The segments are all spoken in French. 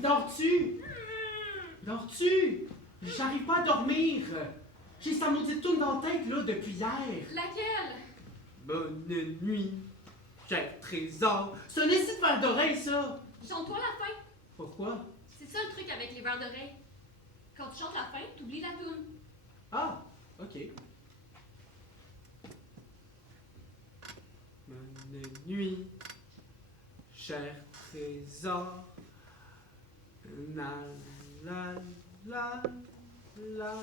dors-tu? Dors-tu? J'arrive pas à dormir. J'ai sa maudite tourne dans la tête, là, depuis hier. Laquelle? Bonne nuit, cher trésor. C'est un essai de verre d'oreille, ça. Chante-toi la fin. Pourquoi? C'est ça le truc avec les verres d'oreille. Quand tu chantes la fin, t'oublies la toune. Ah, ok. Bonne nuit, cher trésor. La la la la.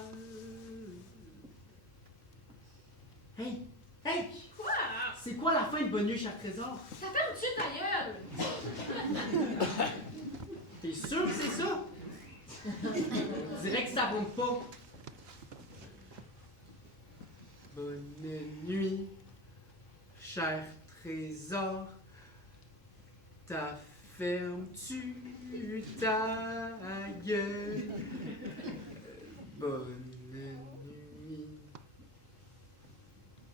Hey! Hey! Quoi? C'est quoi la fin de Bonne nuit, cher trésor? Ça ferme-tu ta gueule? T'es sûr que c'est ça? On dirait que ça rentre pas. Bonne nuit, cher trésor. Ta fermes-tu ta gueule? Bonne nuit.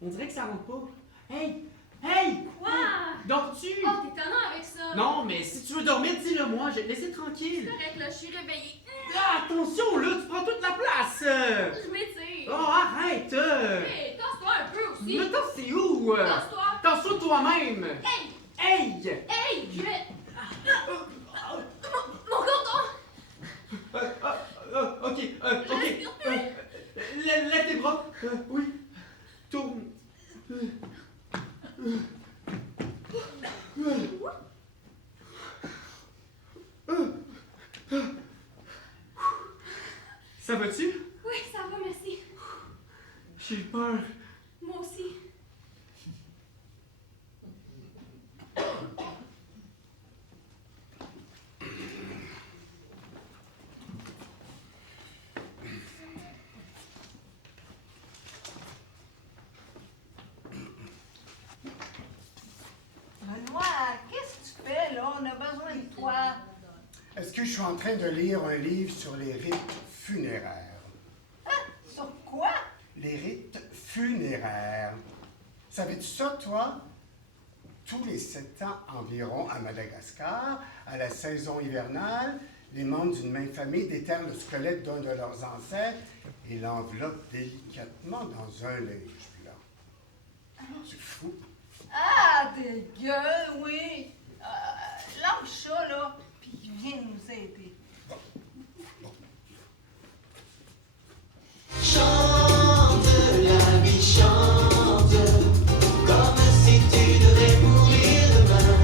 On dirait que ça rentre pas. Hey! Hey! Quoi? Dors-tu? Oh, t'es tannant avec ça. Non, mais si tu veux dormir, dis-le moi, je vais te laisser tranquille. C'est correct, là, je suis réveillée. Ah, attention, là, tu prends toute la place! Je m'étire. Oh, arrête! Hey, tasse-toi un peu aussi. Mais toi, c'est où? Tasse-toi. Tasse-toi toi-même! Hey! Hey! Hey! Je vais... Mon cordon! Ok, ok. Lève tes bras. Oui. Tourne. Ça va-tu? Oui, ça va, merci. J'ai peur. Moi aussi. Benoît, qu'est-ce que tu fais là? On a besoin de toi. Est-ce que je suis en train de lire un livre sur les rites funéraires? Hein? Sur quoi? Les rites funéraires. Savais-tu ça, toi? Tous les 7 ans environ à Madagascar, à la saison hivernale, les membres d'une même famille déterrent le squelette d'un de leurs ancêtres et l'enveloppent délicatement dans un linge blanc. C'est fou. Ah, dégueu, oui. Lâche ça, là, puis viens nous aider. Chante, la vie chante, comme si tu devais mourir demain,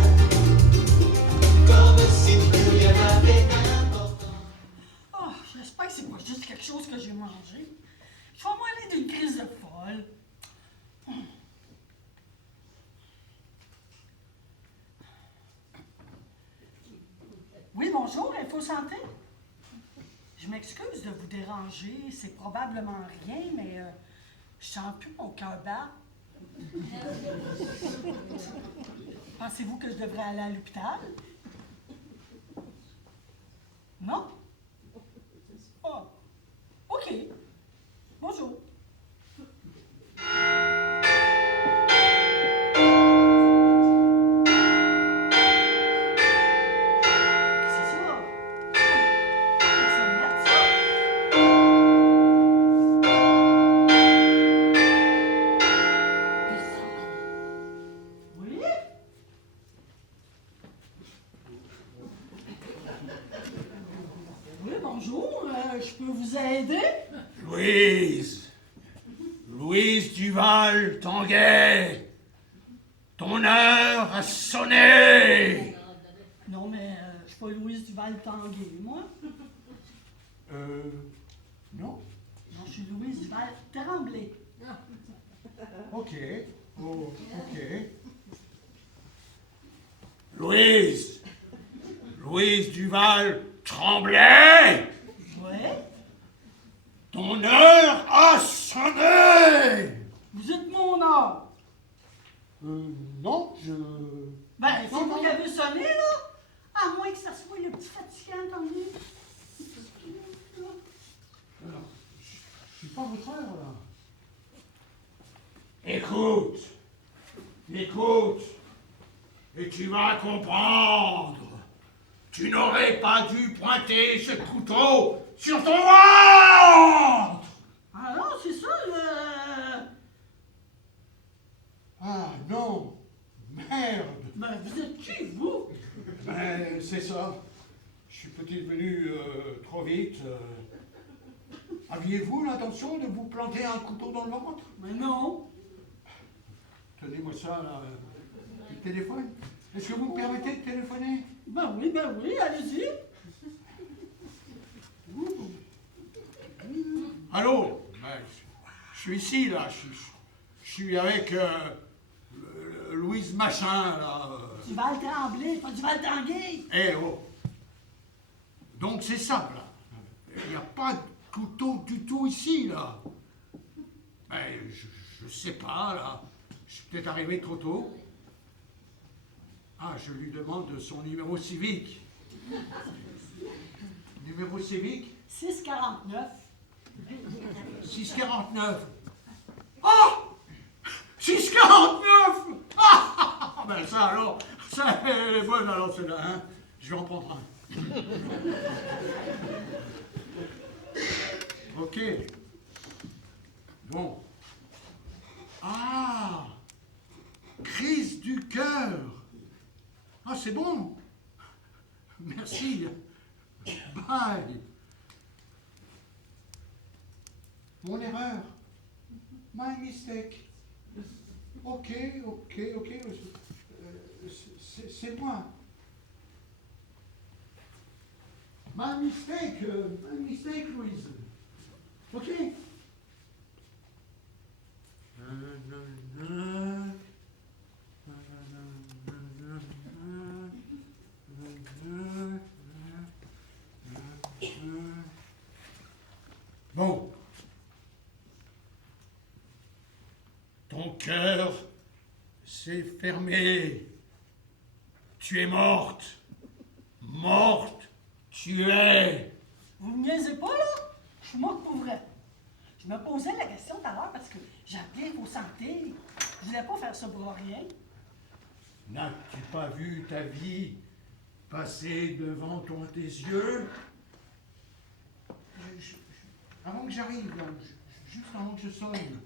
comme si plus rien n'avait d'importance. Oh, j'espère que c'est pas juste quelque chose que j'ai mangé. Je vais m'aller d'une crise de folle. Oui, bonjour, Info Santé. Je m'excuse de vous déranger, c'est probablement rien, mais je sens plus mon cœur battre. Pensez-vous que je devrais aller à l'hôpital? Non? Ah, OK. Bonjour. C'est ça. Ça me met ça. Oui? Oui, bonjour. Je peux vous aider? Louise! Louise Duval Tanguay! Ton heure a sonné! Non, mais je suis pas Louise Duval-Tanguay, moi. Non? Non, je suis Louise Duval-Tremblay. Ok. Oh, ok. Louise! Louise Duval Tremblay! Ouais? Ton heure a sonné! Vous êtes mon âme. Non, je... Ben, c'est Non, vous non. qui avez sonné, là? À moins que ça soit le petit fatigant, attendez. Alors, je suis pas votre heure, là. Écoute! Écoute! Et tu vas comprendre! Tu n'aurais pas dû pointer ce couteau sur ton ventre! Ah non, c'est ça, le... Ah non! Merde! Ben, vous êtes qui, vous? Ben, c'est ça. Je suis peut-être venu trop vite. Aviez-vous l'intention de vous planter un couteau dans le ventre? Ben non. Tenez-moi ça, là. Le téléphone. Est-ce que vous me permettez de téléphoner? Ben oui, allez-y. Allô? Ben, je suis ici, là. Je suis avec Louise Machin, là. Du Val-Tremblay, pas du Val-Tanguay. Eh oh! Donc c'est ça, là. Il n'y a pas de couteau du tout ici, là. Ben, je sais pas, là. Je suis peut-être arrivé trop tôt. Ah, je lui demande son numéro civique. Numéro civique? 649. 649. Oh! 649! Ah! Ben ça alors, ça elle est bonne alors celle-là, hein? Je vais en prendre un. Ok. Bon. Ah! Crise du cœur. Ah, c'est bon. Merci. Bye. Mon erreur. My mistake. Ok. C'est moi. My mistake, Louise. Ok. Bon. Ton cœur s'est fermé. Tu es morte. Morte, tu es. Vous me niaisez pas, là? Je suis morte pour vrai. Je me posais la question tout à l'heure parce que j'ai appelé vos santé. Je voulais pas faire ça pour rien. N'as-tu pas vu ta vie passer devant tes yeux? Avant que j'arrive, là, juste avant que je sonne.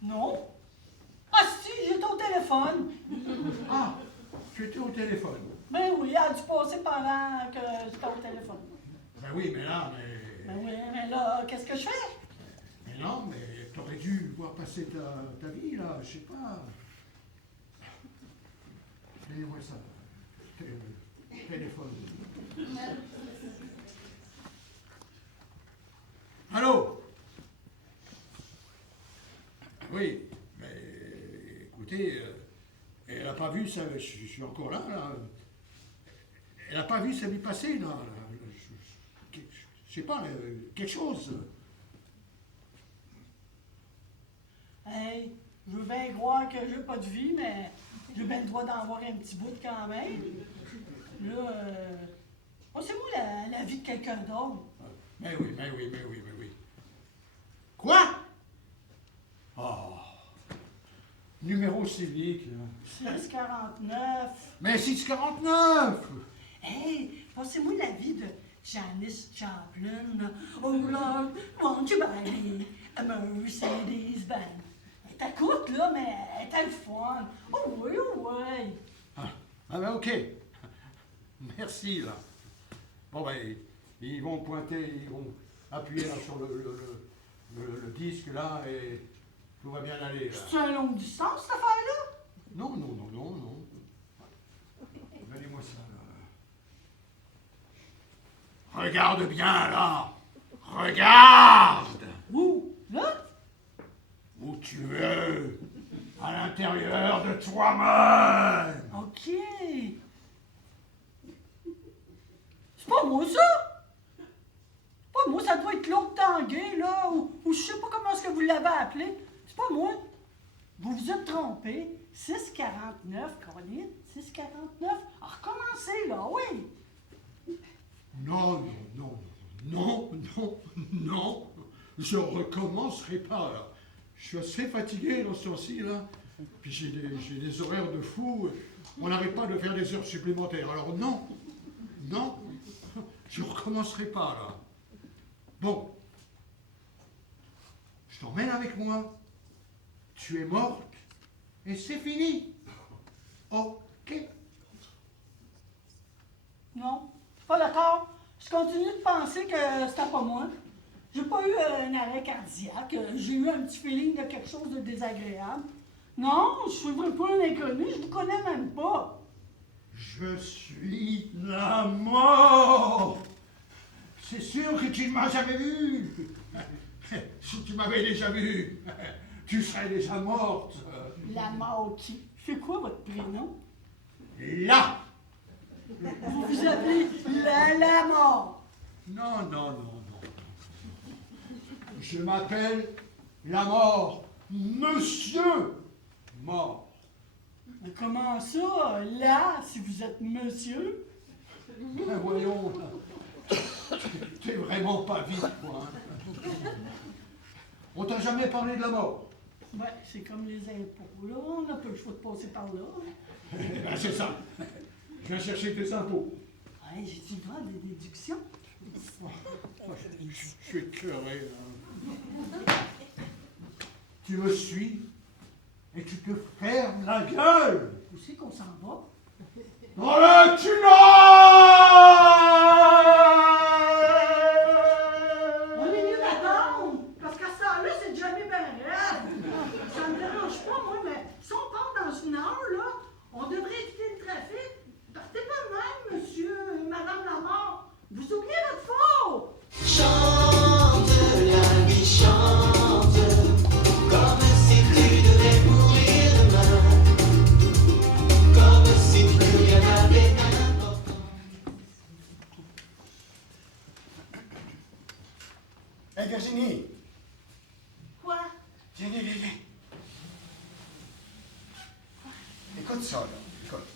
Non? Ah si, j'étais au téléphone. Ah, tu étais au téléphone. Ben oui, elle a dû passer pendant que j'étais au téléphone. Ben oui, mais là, Ben oui, mais là, qu'est-ce que je fais? Mais non, mais t'aurais dû voir passer ta vie, là, je sais pas. Donnez-moi ça. Téléphone. Allô? Oui, mais écoutez, elle n'a pas vu ça, je suis encore là. Elle n'a pas vu sa vie passer, là. Je sais pas, quelque chose. Hey, je veux bien croire que j'ai pas de vie, mais j'ai bien le droit d'en avoir un petit bout quand même. Là, c'est moi la vie de quelqu'un d'autre. Mais oui. Quoi? Oh. Numéro civique, là. 649. Mais 649! Hey, passez-moi la vie de Janis Joplin. Oh Lord, won't you buy me a Mercedes-Benz? Elle est à courte, là, mais elle est à le fun. Oh oui. Ah ben ok. Merci, là. Bon ben, ils vont pointer, ils vont appuyer là sur le disque, là, et tout va bien aller, là. C'est un longue distance, cette affaire-là? Non. Donnez-moi ça, là. Regarde bien, là. Regarde! Où? Là? Où tu veux. À l'intérieur de toi-même. OK. C'est pas moi, ça? C'est pas moi, ça doit être l'autre Tanguay, là, ou je sais pas comment est-ce que vous l'avez appelé. C'est pas moi. Vous vous êtes trompé. 649, Caroline. 649. Alors, recommencez, là, oui. Non. Je recommencerai pas, là. Je suis assez fatigué dans ce temps-ci, là. Puis j'ai des horaires de fou. On n'arrête pas de faire des heures supplémentaires. Alors non, Non, je recommencerai pas, là. Bon, je t'emmène avec moi. Tu es morte et c'est fini. Ok. Non, pas d'accord. Je continue de penser que c'était pas moi. J'ai pas eu un arrêt cardiaque. J'ai eu un petit feeling de quelque chose de désagréable. Non, je suis vraiment pas un inconnu. Je vous connais même pas. Je suis la mort. C'est sûr que tu ne m'as jamais vu. Si tu m'avais déjà vu, tu serais déjà morte. La mort qui? C'est quoi votre prénom? Là. Vous vous appelez la mort. Non, non, non, non. Je m'appelle la mort, Monsieur Mort. Mais comment ça, là, si vous êtes monsieur? Ben voyons, t'es vraiment pas vite, quoi. On t'a jamais parlé de la mort? Ouais, c'est comme les impôts, là. On n'a pas le choix de passer par là. Ben c'est ça. Je viens chercher tes impôts. Ouais, j'ai-tu le droit des déductions? Je suis écœuré, là. Tu me suis et tu te fermes la gueule. Où c'est qu'on s'en va? Dans le tunnel! On est mieux d'attendre, parce qu'à ce temps-là, c'est déjà mis bien raide. Ça me dérange pas, moi, mais si on part dans une heure, là, on devrait éviter le trafic. Partez pas de même, monsieur, madame la mort. Vous oubliez votre faute. Chante, la vie chante, comme si tu devais mourir demain, comme si plus rien n'avait d'importance. Hé, Virginie! Quoi? Viens, viens, viens, viens. Écoute ça, là. Écoute.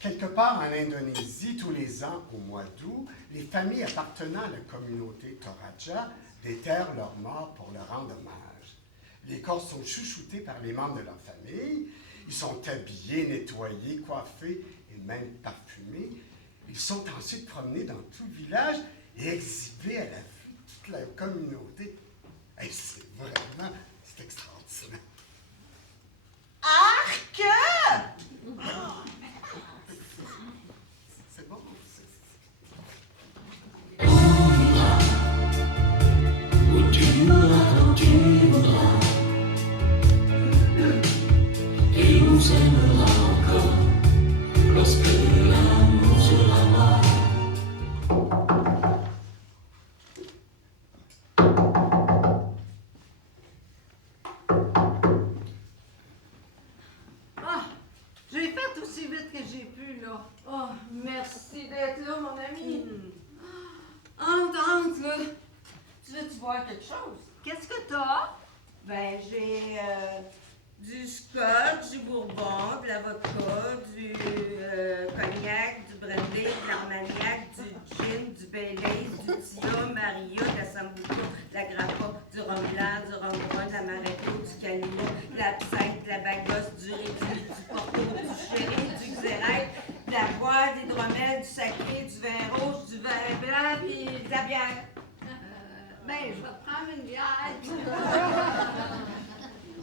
Quelque part en Indonésie, tous les ans, au mois d'août, les familles appartenant à la communauté Toraja déterrent leurs morts pour leur rendre hommage. Les corps sont chouchoutés par les membres de leur famille. Ils sont habillés, nettoyés, coiffés et même parfumés. Ils sont ensuite promenés dans tout le village et exhibés à la vue de toute la communauté. Hey, c'est extraordinaire. Arc! C'est bon. Où tu iras quand tu voudras, et on s'aimera encore lorsque l'amour sera mort. Ah, j'ai fait aussi vite que j'ai pu, là. Oh, merci d'être là, mon ami. Entente, là. Tu veux-tu boire quelque chose? Qu'est-ce que t'as? Ben, j'ai du scotch, du bourbon, de la vodka, du cognac, du brandy, de l'armagnac, du gin, du Baileys, du Tia, Maria, de la Sambuca, de la grappa, du rhum blanc, du rhum brun, de l'amaretto, du calima, de l'absinthe, de la bagosse, du réduit, du porto, du sherry, du xérès, de la voix, des dromels, du sacré, du vin rouge, du vin blanc, puis de la bière. Ben, je vais te prendre une bière.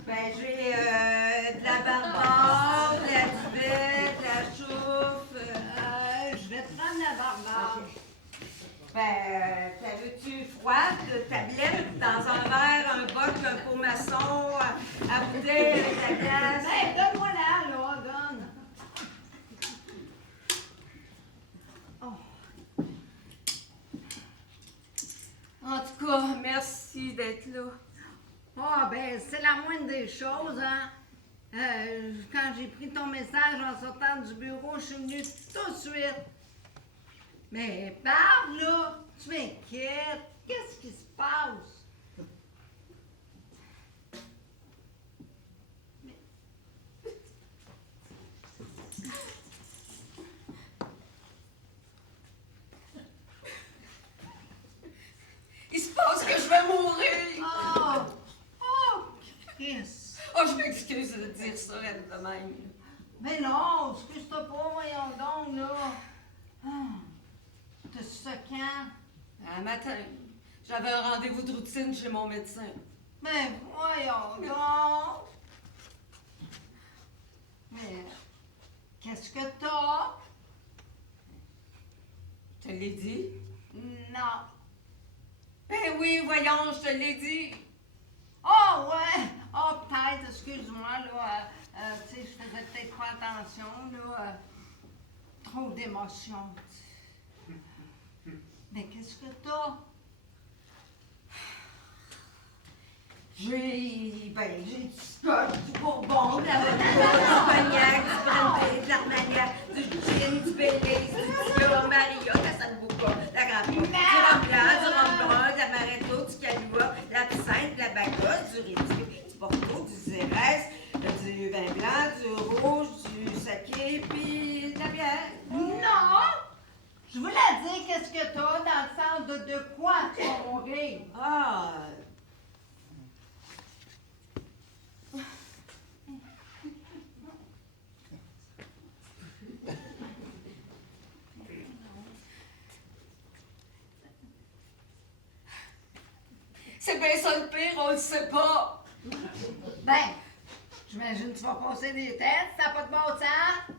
Ben, j'ai de la barbare, de la duvet, de la chouffe. Je vais te prendre la barbare. Ben, t'as veux-tu froide, tablette, dans un verre, un boc, un pot maçon, à bouteille, avec la glace? Ben, donne-moi là, donne. En tout cas, merci d'être là. Ah, ben, c'est la moindre des choses, hein. Quand j'ai pris ton message en sortant du bureau, je suis venue tout de suite. Mais parle, là. Tu m'inquiètes. Qu'est-ce qui se passe? Il se passe que je vais mourir! Oh, Chris. Oh, je m'excuse de dire ça de même. Mais non, excuse-toi pas, voyons donc, là. Ah. matin, j'avais un rendez-vous de routine chez mon médecin. Mais voyons donc. Mais qu'est-ce que t'as? Je te l'ai dit? Non. Ben oui, voyons, je te l'ai dit. Oh ouais! Oh peut-être, excuse-moi, là. Tu sais, je faisais peut-être pas attention, là. Trop d'émotions. Mais qu'est-ce que t'as? J'ai du scotch, du bourbon, de la vodka, du cognac, du brandy, de l'armagnac, du gin, du Baileys, du Tia Maria, de la Sambuca, de la Grappa, du rhum blanc, du rhum brun, de l'amaretto, du Kahlua, de l'absinthe, de la Bacchus, du Riesling, du Porto, du Xérès, du vin blanc, du rouge, du saké, puis de la bière. Non! Je voulais dire qu'est-ce que t'as dans le sens de quoi tu vas mourir. Ah! C'est bien ça le pire, on le sait pas. Ben, j'imagine que tu vas passer des tests, ça n'a pas de bon sens.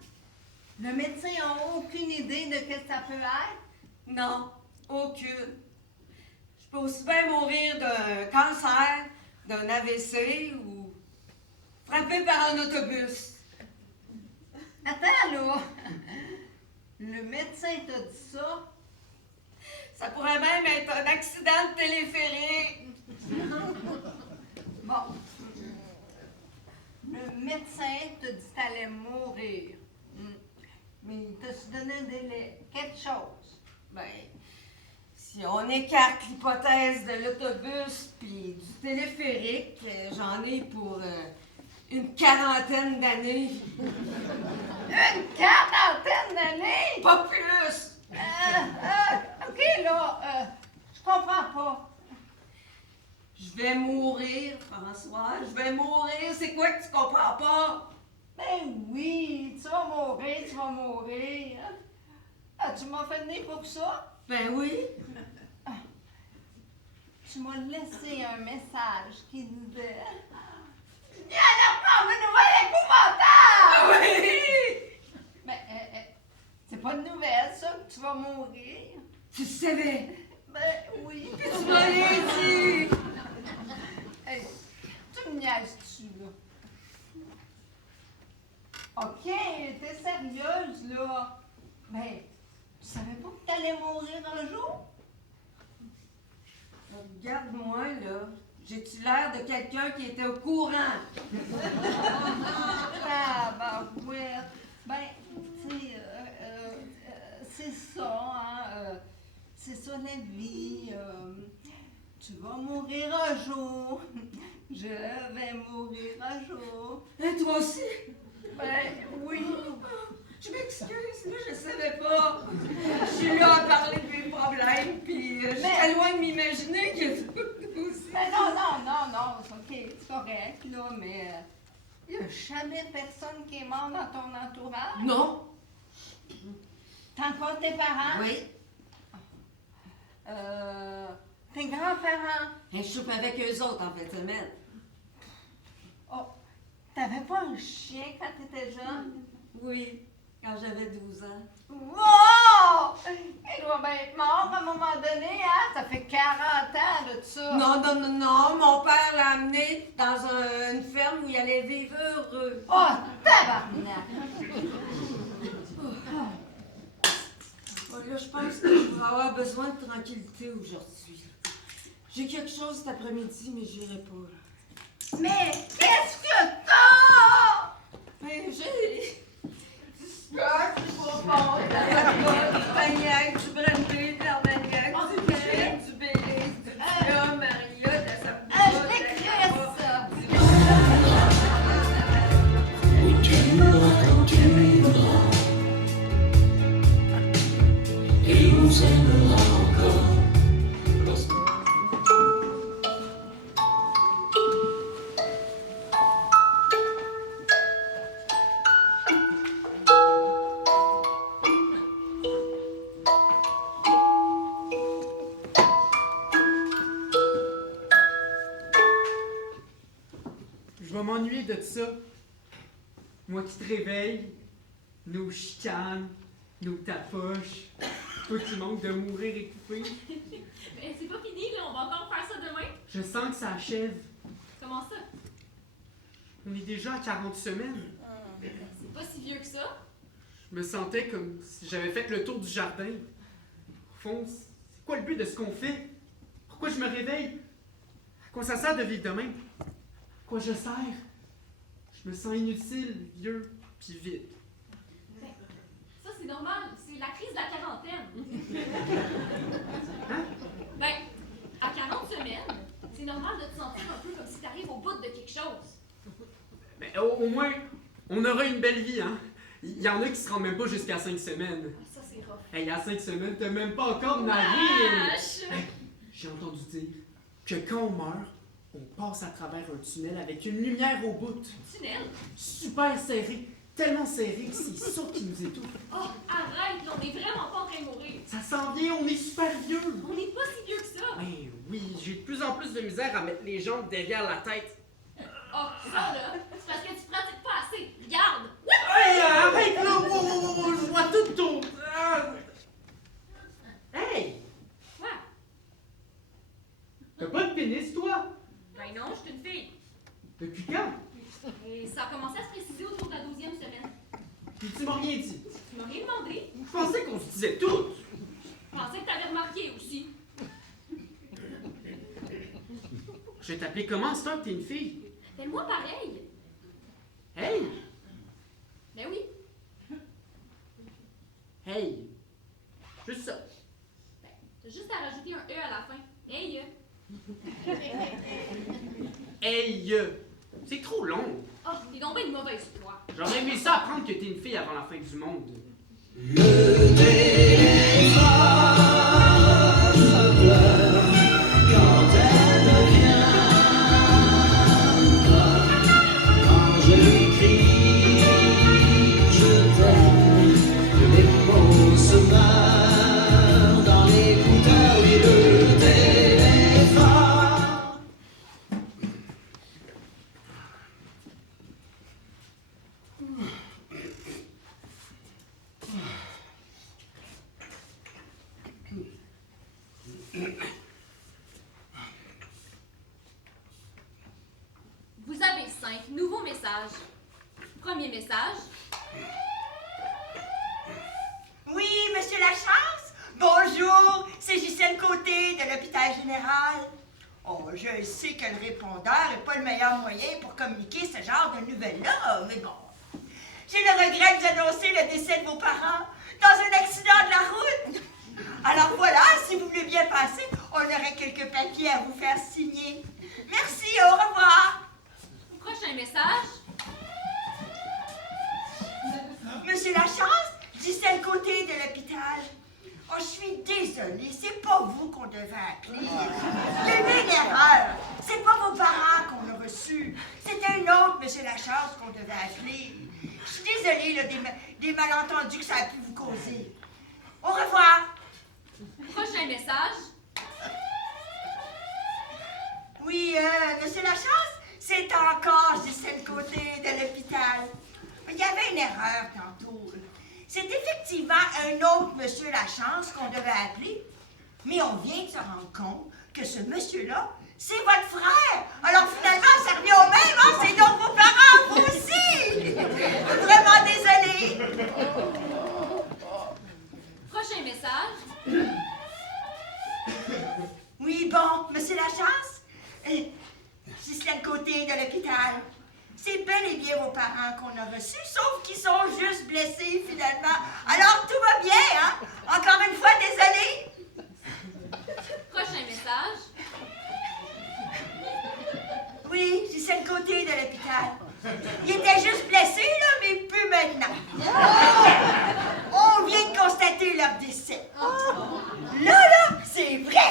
Le médecin n'a aucune idée de ce que ça peut être. Non, aucune. Je peux aussi bien mourir d'un cancer, d'un AVC ou frappé par un autobus. Attends, là. Le médecin t'a dit ça? Ça pourrait même être un accident de téléphérique. Bon. Le médecin t'a dit que t'allais mourir. Mais il t'a-tu donné un délai? Quelque chose? Ben, si on écarte l'hypothèse de l'autobus puis du téléphérique, j'en ai pour une quarantaine d'années. Une quarantaine d'années? Pas plus! OK, là, je comprends pas. Je vais mourir, François. Je vais mourir. C'est quoi que tu comprends pas? Ben oui, tu vas mourir, tu vas mourir. Ah, tu m'as fait venir pour ça? Ben oui. Tu m'as laissé un message qui disait... Viens d'apprendre une nouvelle épouvantable! Oui! Ben, c'est pas une nouvelle, ça, que tu vas mourir. Tu le savais. Ben oui. Puis tu m'as rien dit. Hey, tu me niaises-tu, là? OK, t'es sérieuse, là? Ben, tu savais pas que t'allais mourir un jour? Regarde-moi, là. J'ai-tu l'air de quelqu'un qui était au courant? Ah, ben, ouais. Ben, tu sais, c'est ça, hein. C'est ça la vie. Tu vas mourir un jour. Je vais mourir un jour. Et toi aussi? Ben, oui. Je m'excuse, là, je savais pas. Je suis là à parler de mes problèmes, puis je suis loin de m'imaginer que toi aussi. Ben non, c'est OK, c'est correct, là, mais il n'y a jamais personne qui est mort dans ton entourage. Non? T'as encore tes parents? Oui. Tes grands-parents? Et je soupe avec eux autres en fin de semaine. Oh, t'avais pas un chien quand t'étais jeune? Oui, quand j'avais 12 ans. Wow! Il doit bien être mort à un moment donné, hein? Ça fait 40 ans de ça. Non, mon père l'a amené dans une ferme où il allait vivre heureux. Oh, tabarnak! Là, je pense que je vais avoir besoin de tranquillité aujourd'hui. J'ai quelque chose cet après-midi, mais j'irai pas. Là. Mais qu'est-ce que t'as? Ben, j'ai du scotch, du bourbon, de la vodka, du cognac, du brandy, de l'armagnac, du gin, du Baileys, du Tia Maria, de la Sambuca, Je l'écris, ça! où tu iras quand tu iras, et on s'aimera encore. parler de ça. Moi qui te réveille, nos chicanes, nos tapoches, toi qui manques de mourir étouffé. Mais c'est pas fini, là. On va encore faire ça demain. Je sens que ça achève. Comment ça? On est déjà à 40 semaines. C'est pas si vieux que ça. Je me sentais comme si j'avais fait le tour du jardin. Au fond, c'est quoi le but de ce qu'on fait? Pourquoi je me réveille? À quoi ça sert de vivre de même? À quoi je sers? Je me sens inutile, vieux, puis vide. Ça, c'est normal. C'est la crise de la quarantaine. Hein? Ben, à 40 semaines, c'est normal de te sentir un peu comme si t'arrives au bout de quelque chose. Mais au moins, on aura une belle vie, hein? Il y en a qui se rendent même pas jusqu'à 5 semaines. Ça, c'est rough. Hey, à 5 semaines, t'as même pas encore de narine! Wesh! Hey, j'ai entendu dire que quand on meurt, on passe à travers un tunnel avec une lumière au bout. Tunnel? Super serré, tellement serré que c'est sûr qu'il nous étouffe. Oh, arrête, là, on est vraiment pas en train de mourir. Ça s'en vient, on est super vieux! On n'est pas si vieux que ça. Ben oui, j'ai de plus en plus de misère à mettre les jambes derrière la tête. Oh, ça, là, c'est parce que tu pratiques pas assez. Regarde! Hey, arrête là! Wow, je vois tout ton... Hey! Quoi? T'as pas de pénis, toi? Ben non, je suis une fille. Depuis quand? Et ça a commencé à se préciser autour de la 12e semaine. Puis tu m'as rien dit. Tu m'as rien demandé. Je pensais qu'on se disait tout. Je pensais que t'avais remarqué aussi. Je vais t'appeler comment, c'est toi que t'es une fille? Ben moi, pareil. Hey! Ben oui. Hey! Juste ça. Ben, t'as juste à rajouter un E à la fin. Hey! Hey! C'est trop long. Oh, t'es donc bien une mauvaise foi. J'aurais aimé ça apprendre que t'es une fille avant la fin du monde. Le téléphone pleure quand elle vient. Quand je lui crie, je t'aime, les mots se meurent dans l'écouteur et le téléphone. Vous avez 5 nouveaux messages. Premier message. Oui, monsieur Lachance? Bonjour, c'est Gisèle Côté de l'hôpital général. Oh, je sais que le répondeur n'est pas le meilleur moyen pour communiquer ce genre de nouvelles-là, mais bon. J'ai le regret de vous annoncer le décès de vos parents dans un accident de la route. Alors voilà, si vous voulez bien passer, on aurait quelques papiers à vous faire signer. Merci, au revoir. Prochain message. Monsieur Lachance, Gisèle Côté de l'hôpital. Oh, je suis désolée, c'est pas vous qu'on devait appeler. Il y a eu une erreur. C'est pas vos parents qu'on a reçus. C'était un autre monsieur Lachance qu'on devait appeler. Je suis désolée là, des malentendus que ça a pu vous causer. Au revoir. Prochain message. Oui, monsieur Lachance, c'est encore Gisèle Côté de l'hôpital. Il y avait une erreur tantôt. C'est effectivement un autre monsieur Lachance qu'on devait appeler, mais on vient de se rendre compte que ce monsieur-là, c'est votre frère. Alors finalement, ça revient au même, hein? C'est donc vos parents, vous aussi. Vraiment désolée. Prochain message. Oui, bon, monsieur Lachance, Gisèle Côté de l'hôpital. C'est bel et bien vos parents qu'on a reçus, sauf qu'ils sont juste blessés finalement. Alors tout va bien, hein? Encore une fois, désolée. Prochain message. Oui, Gisèle Côté de l'hôpital. Il était juste blessé, là, mais plus maintenant. On vient de constater leur décès. Là, c'est vrai.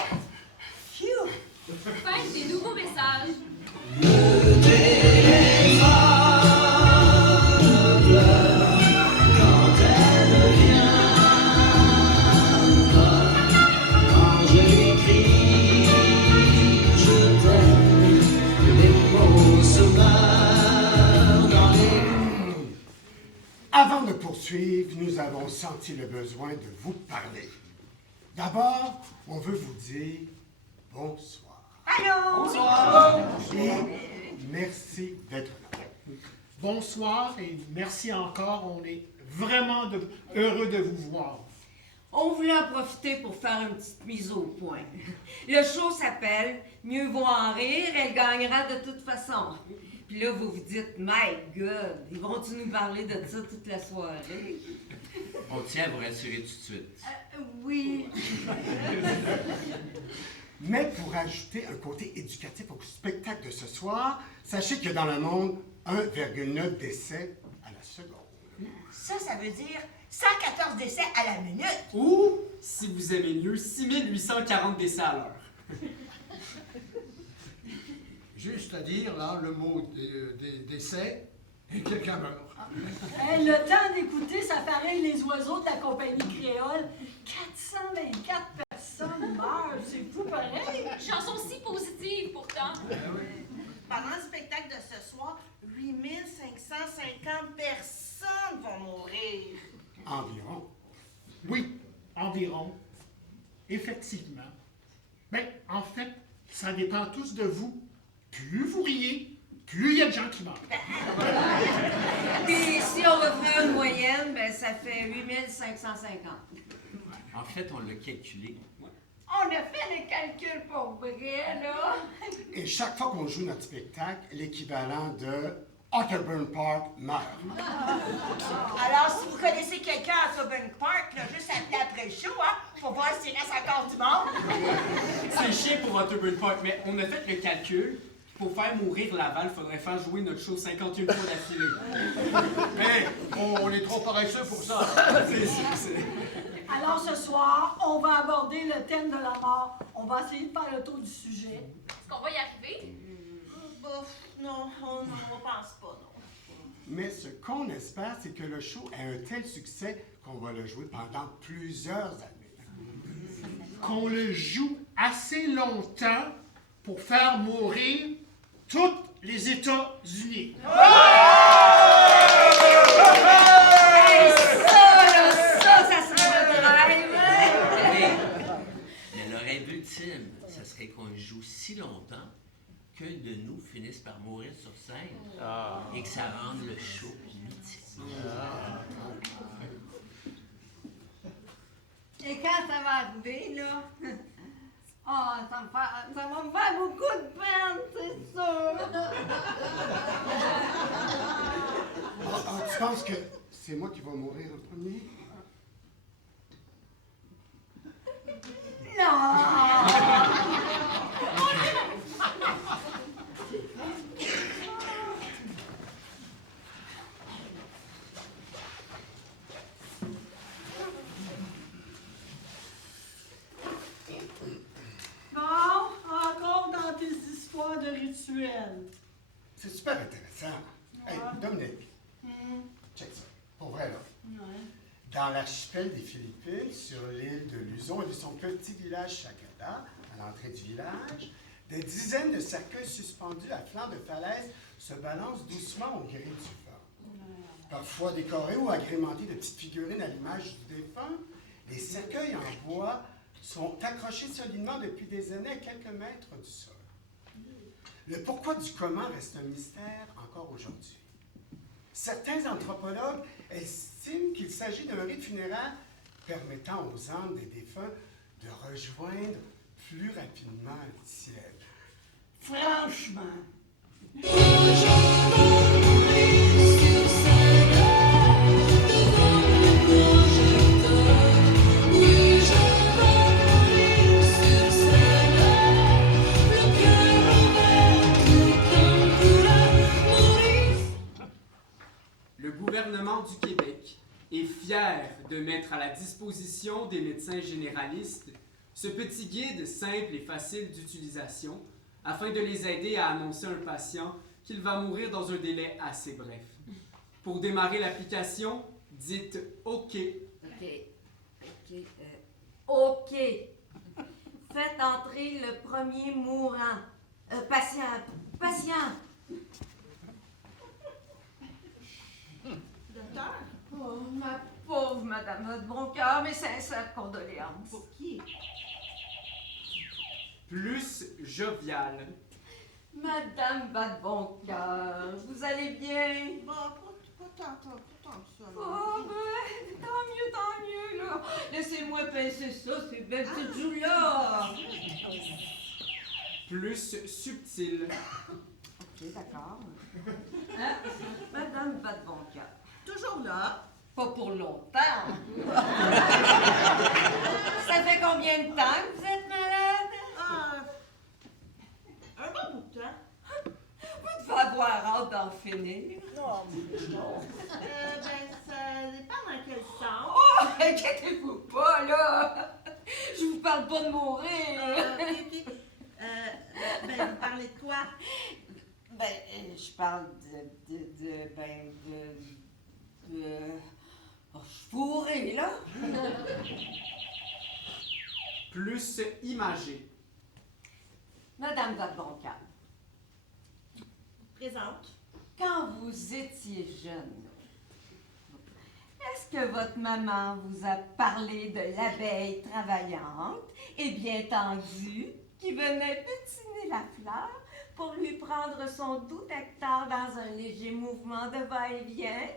Phew. Fin des nouveaux messages. Le téléphone pleure quand elle vient. Quand je lui crie, je t'aime, les mots se meurent arrive, nous avons senti le besoin de vous parler. D'abord, on veut vous dire bonsoir. Allô? Et merci d'être là. Bonsoir et merci encore. On est vraiment heureux de vous voir. On voulait en profiter pour faire une petite mise au point. Le show s'appelle Mieux vaut en rire, elle gagnera de toute façon. Puis là, vous vous dites, my God, ils vont-tu nous parler de ça toute la soirée? On tient à vous rassurer tout de suite. Oui. Mais pour ajouter un côté éducatif au spectacle de ce soir, sachez qu'il y a dans le monde 1,9 décès à la seconde. Ça veut dire 114 décès à la minute. Ou, si vous aimez mieux, 6840 décès à l'heure. Juste à dire, là, le mot décès, et quelqu'un meurt. Hey, le temps d'écouter, ça paraît les oiseaux de la compagnie créole. 424 personnes meurent, c'est fou pareil. Chanson si positive pourtant. Pendant le spectacle de ce soir, 8550 personnes vont mourir. Environ. Oui, environ. Effectivement. Ben, en fait, ça dépend tous de vous. Plus vous riez, plus il y a de gens qui meurent. Puis si on va faire une moyenne, ben ça fait 8550. En fait, on l'a calculé. On a fait les calculs pour vrai, là. Et chaque fois qu'on joue notre spectacle, l'équivalent de Otterburn Park meurt. Alors, si vous connaissez quelqu'un à Tobin Park, là, juste appeler après le show, hein, pour voir s'il reste encore du monde. C'est chiant pour votre Urban Park, mais on a fait le calcul. Pour faire mourir Laval, il faudrait faire jouer notre show 51 fois d'affilée. Mais on est trop paresseux pour ça. Alors ce soir, on va aborder le thème de la mort. On va essayer de faire le tour du sujet. Est-ce qu'on va y arriver? Bof, non, on pense pas, non. Mais ce qu'on espère, c'est que le show ait un tel succès qu'on va le jouer pendant plusieurs années. Qu'on le joue assez longtemps pour faire mourir tous les États-Unis. Hey, ça serait notre rêve! Mais le rêve ultime, ça serait qu'on le joue si longtemps qu'un de nous finisse par mourir sur scène et que ça rende le show mythique. Et quand ça va arriver, là? Ah, ça va me faire beaucoup de peine, c'est sûr. Tu penses que c'est moi qui vais mourir en premier? Bon, encore dans tes histoires de rituels. C'est super intéressant. Hey, Dominique, check ça. Pour vrai, là. Dans l'archipel des Philippines, sur l'île de Luzon et de son petit village Chacada, à l'entrée du village, des dizaines de cercueils suspendus à flanc de falaise se balancent doucement au gré du vent. Parfois décorés ou agrémentés de petites figurines à l'image du défunt, les cercueils en bois sont accrochés solidement depuis des années à quelques mètres du sol. Le pourquoi du comment reste un mystère encore aujourd'hui. Certains anthropologues estiment qu'il s'agit d'un rite funéraire permettant aux âmes des défunts de rejoindre plus rapidement le ciel. Franchement. Le gouvernement du Québec est fier de mettre à la disposition des médecins généralistes ce petit guide simple et facile d'utilisation afin de les aider à annoncer à un patient qu'il va mourir dans un délai assez bref. Pour démarrer l'application, dites OK. OK. Faites entrer le premier mourant. Patient. Docteur? Oh, ma Pauvre Madame votre bon cœur, mes sincères condoléances. Pour qui? Plus jovial. Madame votre bon cœur, vous allez bien? Bon, pas tant que ça. Oh, ben, tant mieux, là. Laissez-moi pincer ça, ces belles petites joues-là. Plus subtil. Ok, d'accord. Hein? Madame votre bon cœur. Toujours là. Pas pour longtemps. Ça fait combien de temps que vous êtes malade? Un bon bout de temps. Vous devez avoir hâte d'en finir. Ça dépend dans quel sens. Oh, inquiétez-vous pas, là. Je vous parle pas de mourir. Ok. Vous parlez de quoi? Je parle oh, je suis fourrée, là. Plus imagé. Madame votre bon cœur, Présente. quand vous étiez jeune, est-ce que votre maman vous a parlé de l'abeille travaillante et bien tendue qui venait pétiner la fleur pour lui prendre son doux nectar dans un léger mouvement de va-et-vient?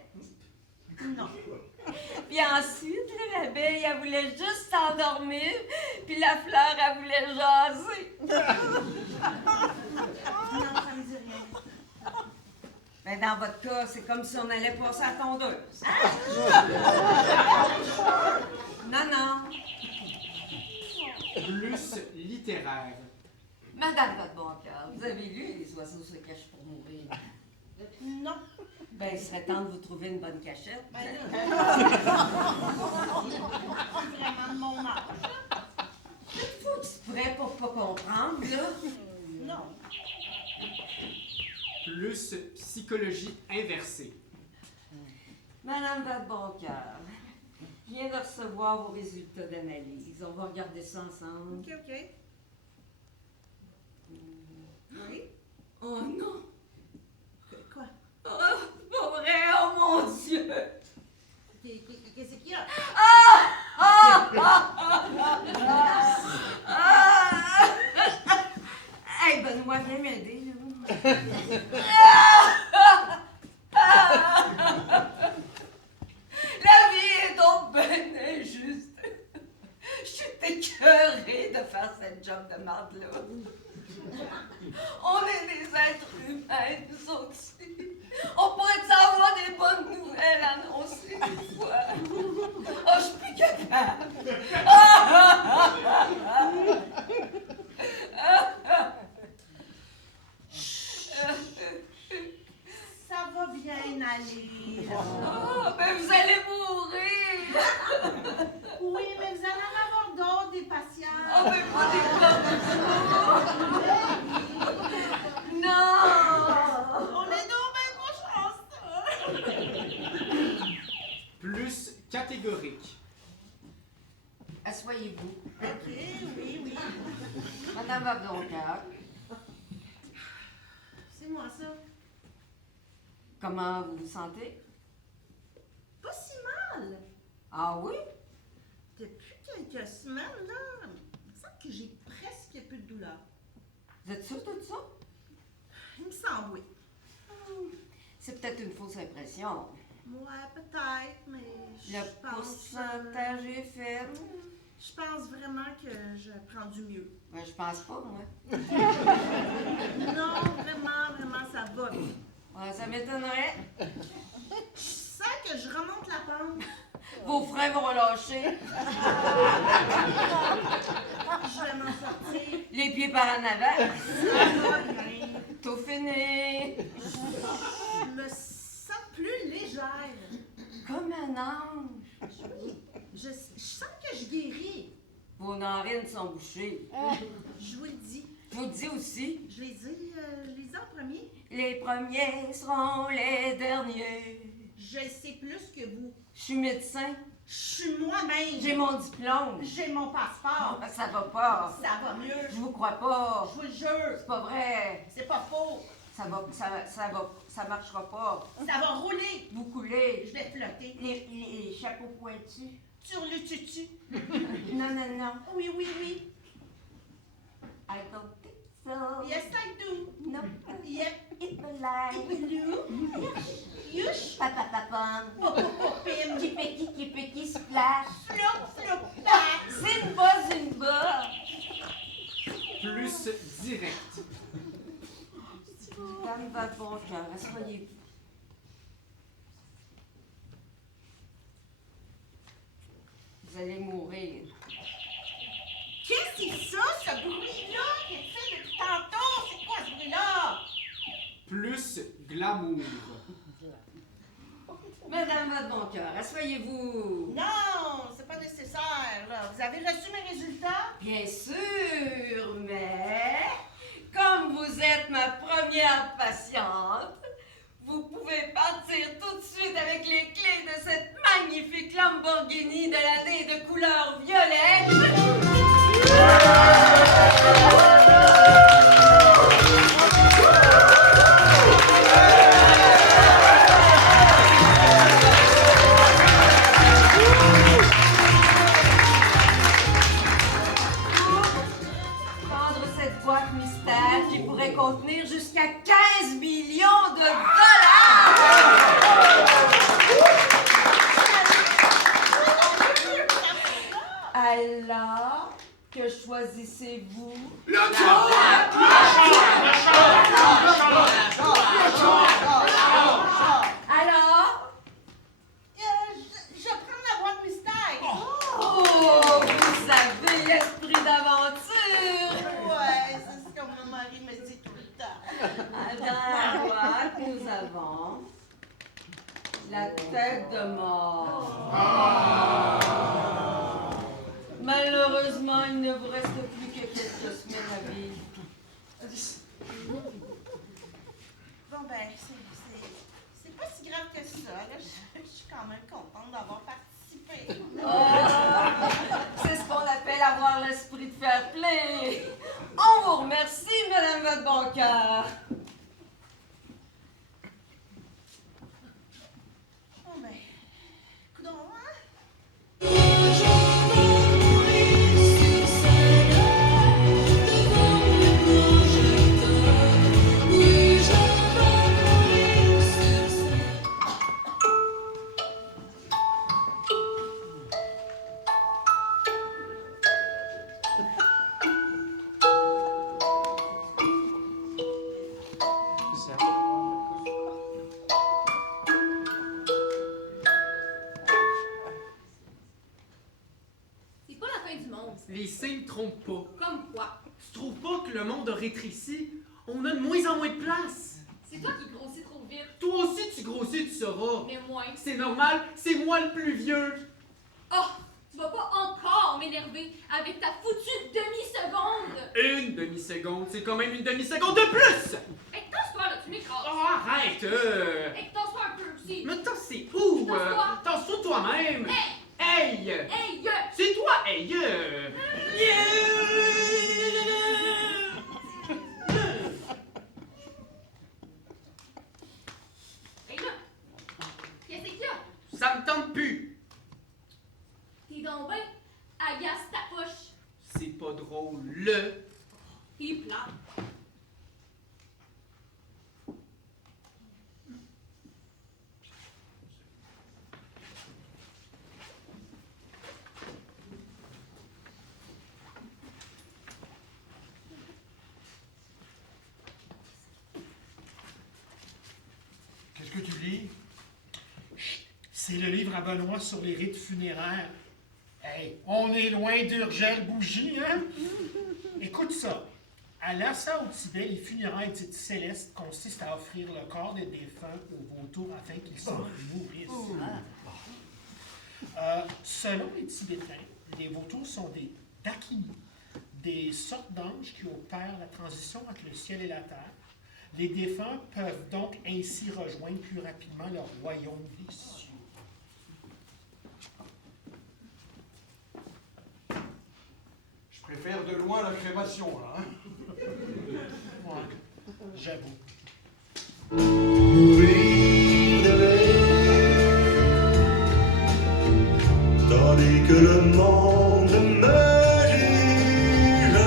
Non. Puis ensuite, l'abeille, elle voulait juste s'endormir, puis la fleur, elle voulait jaser. Non, ça me dit rien. Mais dans votre cas, c'est comme si on allait passer à la tondeuse. Non. Plus littéraire. Madame votre bon cœur, vous avez lu Les oiseaux se cachent pour mourir? Non. Ben, il serait temps de vous trouver une bonne cachette. C'est vraiment de mon âge. Faut exprès pour pas comprendre, là. Non. Plus psychologie inversée. Madame votre bon cœur, je viens de recevoir vos résultats d'analyse. On va regarder ça ensemble. Ok. Oui? Oh non! Quoi? Oh, pas vrai, oh mon Dieu! Qu'est-ce qu'il y a? Hey, Benoît, viens m'aider, là. La vie est donc ben injuste. Je suis écœurée de faire cette job de marde-là. On est des êtres humains, nous aussi. On pourrait avoir des bonnes nouvelles annoncées des fois. Oh, je suis plus capable. Ça va bien aller. Oh, ben vous allez mourir. Oui, mais vous allez en avoir d'autres, des patients. Oh, mais pas des Non! On est donc bien pas chanceux. Plus catégorique. Asseyez-vous. Ok, oui. Madame Vabdoncoeur, C'est moi, ça. comment vous vous sentez? Pas si mal. Ah oui? Depuis quelques semaines, là, il me semble que j'ai presque plus de douleur. Vous êtes sûre de ça? Il me semble, oui. C'est peut-être une fausse impression. Ouais, peut-être, mais Le pourcentage est faible. je pense vraiment que je prends du mieux. Ben, je pense pas, moi. Non, vraiment, ça va bien. Ouais, ça m'étonnerait. Je sens que je remonte la pente. Vos freins vont lâcher. Je vais m'en sortir. Les pieds par en avant. Ça va bien. Tout fini. Je me sens plus légère. Comme un ange. Je sens que je guéris. Vos narines sont bouchées. Je vous le dis. Je vous le dis aussi, Je les ai en premier. les premiers seront les derniers. Je sais plus que vous. Je suis médecin. Je suis moi-même. J'ai mon diplôme. J'ai mon passeport. Ça va pas. Ça va mieux. Je vous crois pas. Je vous le jure. C'est pas vrai. C'est pas faux. ça marchera pas. Ça va rouler. Vous coulez. Je vais flotter. Les chapeaux pointus. Sur le tutu. Non. Oui, oui, oui. I don't think so. Yes, I do. No. Yep. It will lie. Yush. Papapapam. Popopopim. Kipeki, splash. Flop, flop, pack. Zimba. Plus direct. Dame va de bon cœur, asseyez-vous. Vous allez mourir. Qu'est-ce que c'est ça, ce bruit-là? Qu'est-ce que c'est depuis tantôt? C'est quoi ce bruit-là? Plus glamour. Madame va de bon cœur, asseyez-vous. Non, c'est pas nécessaire, là. Vous avez reçu mes résultats? Bien sûr, mais comme vous êtes ma première patiente, vous pouvez partir tout de suite avec les clés de cette magnifique Lamborghini de l'année de couleur violette. Prendre cette boîte mystère qui pourrait contenir jusqu'à 15 millions de dollars! Alors, que choisissez-vous? Alors? Je prends la boîte mystère. Oh, vous avez l'esprit d'aventure! Ouais, c'est ce que mon mari me dit tout le temps. Dans la boîte, nous avons la tête de mort. Malheureusement, il ne vous reste plus que quelques semaines à vivre. Bon, ben, c'est pas si grave que ça. Là. Je suis quand même contente d'avoir participé. Oh, c'est ce qu'on appelle avoir l'esprit de fair play. On vous remercie, Madame votre bon cœur. Bon, ben, coudonc, hein? C'est pas la fin du monde. Les signes trompent pas. Comme quoi? Tu trouves pas que le monde a rétréci? On a de moins en moins de place. C'est toi qui grossis trop vite. Toi aussi, tu grossis, tu sauras. Mais moins. C'est normal, c'est moi le plus vieux. Oh! Tu vas pas encore m'énerver avec ta foutue demi-seconde! Une demi-seconde, c'est quand même une demi-seconde de plus! Hey, tasse-toi là, tu m'écrases! Oh, arrête! Hey, tasse-toi un peu aussi! Mais t'en c'est où? Tasse-toi. Tasse-toi toi-même! Hey! Hey! Hey! C'est toi, hey! Hey là! Qu'est-ce qu'il y a? Ça me tente plus! T'es donc ben agace ta poche! C'est pas drôle, le! T'es plate! Qu'est-ce que tu lis? C'est le livre à Benoît sur les rites funéraires. Hey, on est loin d'Urgel Bougie, hein? Écoute ça. À Lhasa, au Tibet, les funérailles dites célestes consistent à offrir le corps des défunts aux vautours afin qu'ils s'en nourrissent. Selon les Tibétains, les vautours sont des dakini, des sortes d'anges qui opèrent la transition entre le ciel et la terre. Les défunts peuvent donc ainsi rejoindre plus rapidement leur royaume des cieux. Je préfère de loin la crémation, là. Hein? Ouais, j'avoue. mourir de rire, tandis que le monde me juge.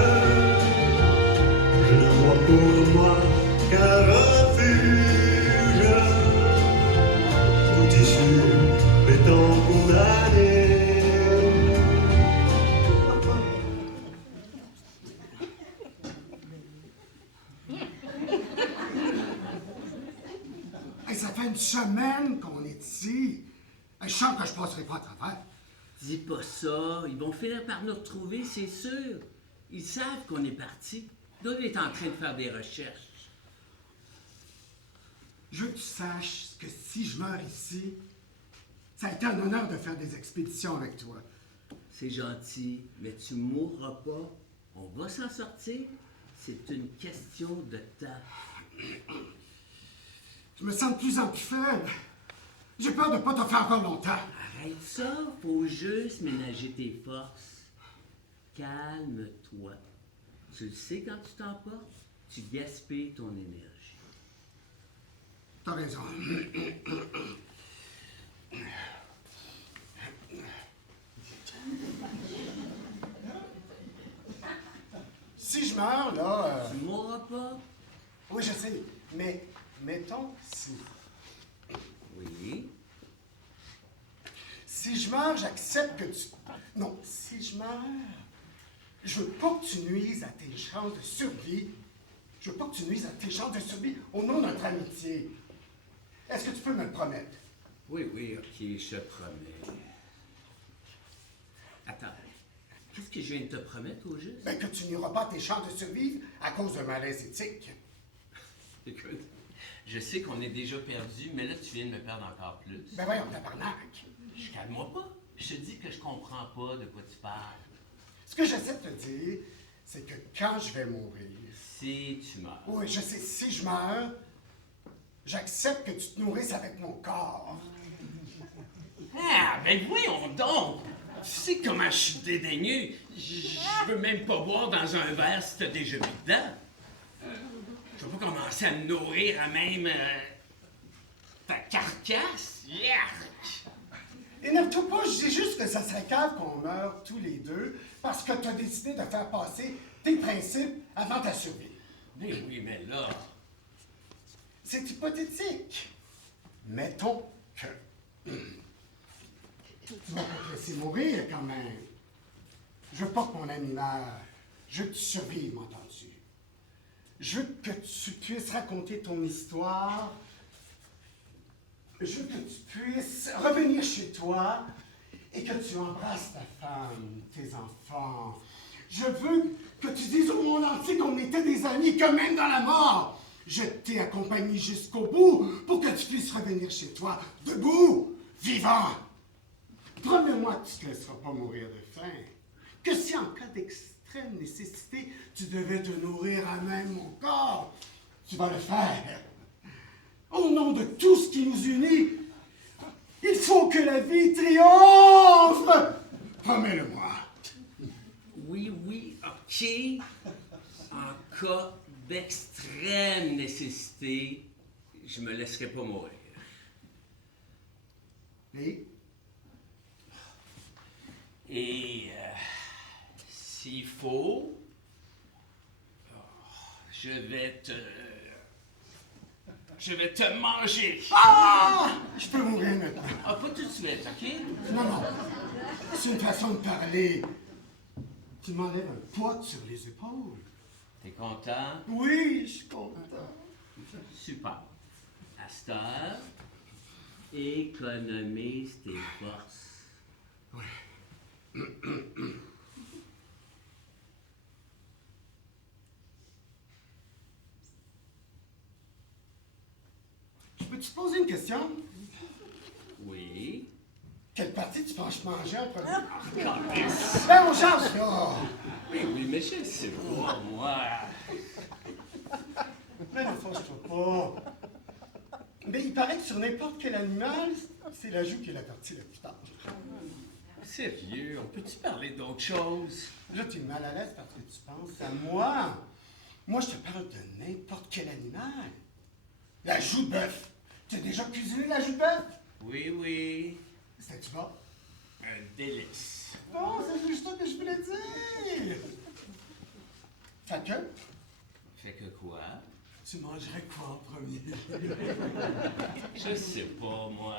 Je ne vois pour moi qu'un refuge, tout issu étant condamné. Hey, ça fait une semaine qu'on est ici. Hey, je sens que je passerai pas à travers. Dis pas ça. Ils vont finir par nous retrouver, c'est sûr. Ils savent qu'on est parti. Doug est en train de faire des recherches. Je veux que tu saches que si je meurs ici, ça a été un honneur de faire des expéditions avec toi. C'est gentil, mais tu mourras pas. On va s'en sortir. C'est une question de temps. Je me sens de plus en plus faible. J'ai peur de pas te faire encore longtemps. Arrête ça, faut juste ménager tes forces. Calme-toi. Tu le sais quand tu t'emportes, tu gaspilles ton énergie. T'as raison. Si je meurs, là... Tu mourras pas? Oui, je sais, mais mettons si... Oui. Si je meurs, j'accepte que tu... Non, si je meurs, je veux pas que tu nuises à tes chances de survie. Je veux pas que tu nuises à tes chances de survie au nom de notre amitié. Est-ce que tu peux me le promettre? Oui, ok, je te promets. Attends, qu'est-ce que je viens de te promettre au juste? Ben, que tu n'auras pas tes chances de survivre à cause d'un malaise éthique. Écoute, je sais qu'on est déjà perdu, mais là, tu viens de me perdre encore plus. Ben voyons, tabarnak. Je calme-moi pas. Je te dis que je comprends pas de quoi tu parles. Ce que j'essaie de te dire, c'est que quand je vais mourir... Si tu meurs. Oui, je sais, si je meurs, j'accepte que tu te nourrisses avec mon corps. Ah, ben voyons donc! Tu sais comment je suis dédaigneux. Je veux même pas boire dans un verre si t'as déjà mis dedans. Je veux pas commencer à me nourrir à même ta carcasse. Yark! Énerve-toi pas, je dis juste que ça serait calme qu'on meure tous les deux parce que tu as décidé de faire passer tes principes avant ta survie. Mais oui, mais là... C'est hypothétique. Mettons que... Tu vas pas te laisser mourir quand même. Je veux pas que mon ami meure. Je veux que tu survives, m'entends-tu? Je veux que tu puisses raconter ton histoire. Je veux que tu puisses revenir chez toi et que tu embrasses ta femme, tes enfants. Je veux que tu dises au monde entier qu'on était des amis, que même dans la mort, je t'ai accompagné jusqu'au bout pour que tu puisses revenir chez toi, debout, vivant. Promets-moi que tu ne te laisseras pas mourir de faim. Que si en cas d'extrême nécessité, tu devais te nourrir à même mon corps, tu vas le faire. Au nom de tout ce qui nous unit, il faut que la vie triomphe. Promets-le-moi. Oui, ok. En cas d'extrême nécessité, je me laisserai pas mourir. Et s'il faut, je vais te manger. Ah! Je peux mourir maintenant. Ah, pas tout de suite, ok? Non. C'est une façon de parler. Tu m'enlèves un poids sur les épaules. T'es content? Oui, je suis content. Super. À cette heure, économise tes forces. Oui. Je peux-tu te poser une question? Oui. Quelle partie tu penses manger en premier? Calisse. Ben, on change, là! Oui, mais je sais pas, moi. Mais ne fâche-toi pas. Mais il paraît que sur n'importe quel animal, c'est la joue qui est la partie la plus tendre. Sérieux, on peut-tu parler d'autre chose? Là, tu es mal à l'aise parce que tu penses à moi. Moi, je te parle de n'importe quel animal. La joue de bœuf. Tu as déjà cuisiné la joue de bœuf? Oui, oui. C'était-tu bon? Un délice. Non, c'est juste ça que je voulais dire. Fait que, Fait que quoi? tu mangerais quoi en premier? Je sais pas, moi.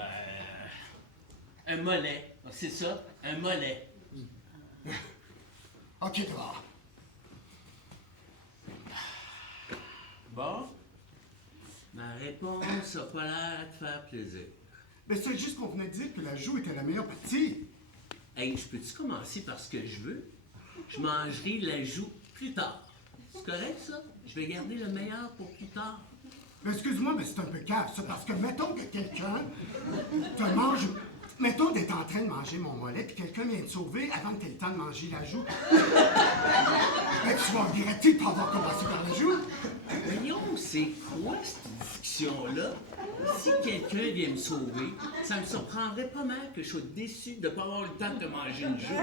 Un mollet. C'est ça, un mollet. OK, dehors. Bon? Ma réponse n'a pas l'air de faire plaisir. Mais c'est juste qu'on venait de dire que la joue était la meilleure partie. Hey, je peux-tu commencer par ce que je veux? Je mangerai la joue plus tard. C'est correct, ça? Je vais garder le meilleur pour plus tard. Mais excuse-moi, mais c'est un peu cave, ça, parce que mettons que quelqu'un te mange... Mettons d'être en train de manger mon mollet, puis quelqu'un vient te sauver avant que tu aies le temps de manger la joue. Mais tu vas regretter de pas avoir commencé par la joue. Voyons, c'est quoi cette discussion-là? Si quelqu'un vient me sauver, ça me surprendrait pas mal que je sois déçu de ne pas avoir le temps de manger une joue.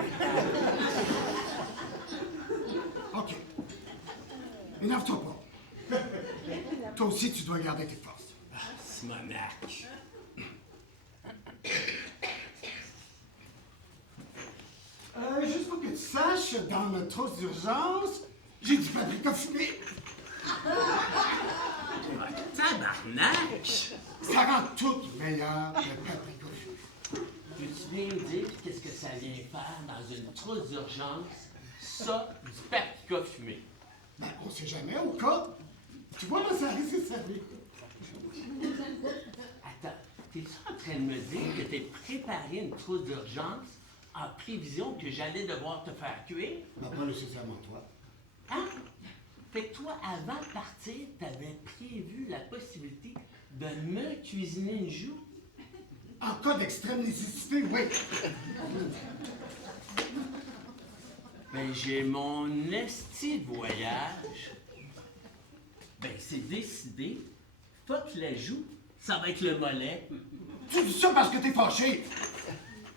OK. Énerve-toi pas. Toi aussi, tu dois garder tes forces. Ah, Simonac. Juste pour que tu saches, dans notre trousse d'urgence, j'ai du paprika fumé. Tabarnak! Ça rend tout meilleur, le paprika fumé. Peux-tu bien me dire qu'est-ce que ça vient faire dans une trousse d'urgence? Ça, du paprika fumé. Ben, on sait jamais, au cas. Tu vois, là, ça risque de servir. Attends, t'es-tu en train de me dire que t'es préparé une trousse d'urgence en prévision que j'allais devoir te faire cuire? Ben, pas nécessairement toi. Hein? Fait que toi, avant de partir, t'avais prévu la possibilité de me cuisiner une joue? En cas d'extrême nécessité, oui. Ben, j'ai mon esti de voyage. Ben, c'est décidé. Fuck la joue, ça va être le mollet. Tu dis ça parce que t'es fâché.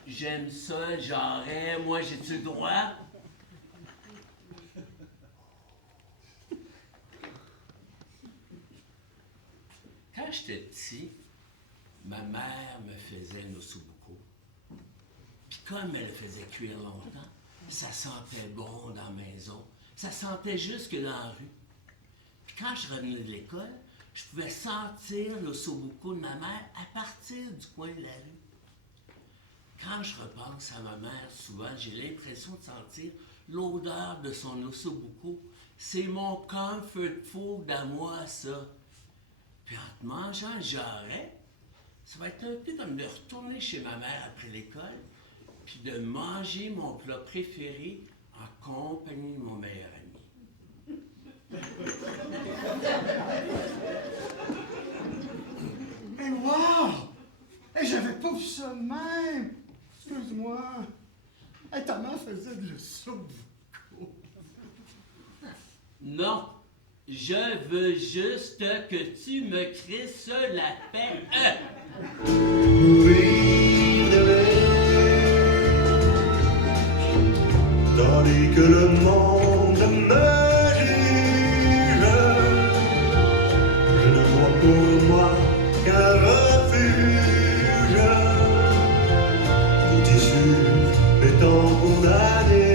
J'aime ça, j'aurais, moi, j'ai-tu le droit? Quand j'étais petit, ma mère me faisait un ossobuco. Puis comme elle le faisait cuire longtemps, ça sentait bon dans la maison. Ça sentait jusque dans la rue. Puis quand je revenais de l'école, je pouvais sentir l'ossobuco de ma mère à partir du coin de la rue. Quand je repense à ma mère, souvent, j'ai l'impression de sentir l'odeur de son ossobuco. C'est mon comfort food à moi, ça. Puis en te mangeant le jarret, ça va être un peu comme de retourner chez ma mère après l'école, puis de manger mon plat préféré en compagnie de mon meilleur ami. Mais wow! Hey, j'avais pas vu ça de même! Excuse-moi. Hey, ta mère faisait de l'ossobuco. Non, je veux juste que tu me crisses la paix. Mourir de rêve, tandis que le monde me juge, je ne vois pour moi qu'un refuge, tout issu étant condamné.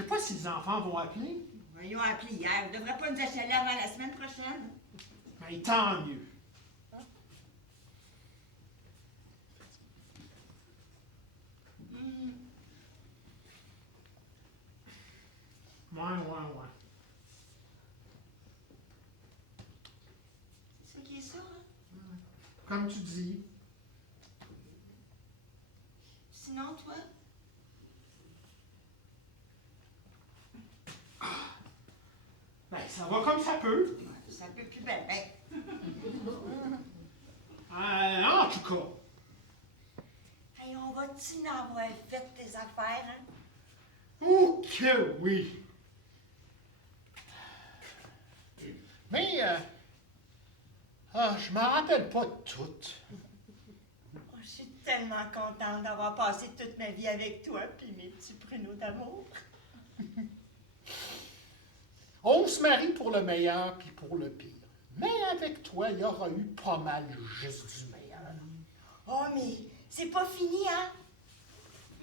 sais pas si les enfants vont appeler. Ils ont appelé hier. Ils ne devraient pas nous achaler avant la semaine prochaine. Mais tant mieux. Ouais. C'est qui est ça, hein? Comme tu dis. Sinon, toi? Ben, ça va comme ça peut. Ça peut plus bien. En tout cas. Hey, on va-tu en avoir fait tes affaires, hein? Oh que oui! Mais, je m'en rappelle pas de toutes. Oh, je suis tellement contente d'avoir passé toute ma vie avec toi puis mes petits pruneaux d'amour. On se marie pour le meilleur puis pour le pire. Mais avec toi, il y aura eu pas mal juste du meilleur. Oh, mais c'est pas fini, hein?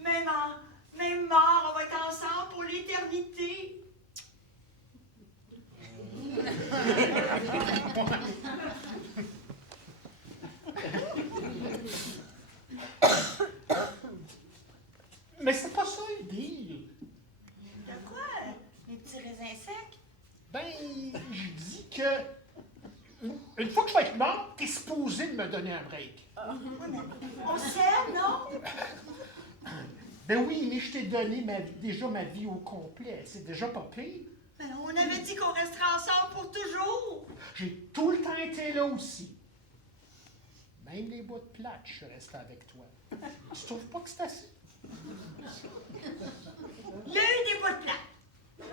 Même mort, on va être ensemble pour l'éternité. Mais c'est pas ça le deal. De quoi? Les petits raisins secs? Ben, je dis que une fois que je vais être mort, t'es supposé de me donner un break. On s'aime, non? Ben oui, mais je t'ai donné déjà ma vie au complet. C'est déjà pas pire. Ben, on avait dit qu'on resterait ensemble pour toujours. J'ai tout le temps été là aussi. Même les bouts de plate, je suis resté avec toi. Tu trouves pas que c'est assez? Il y a eu des bouts de plate. Ah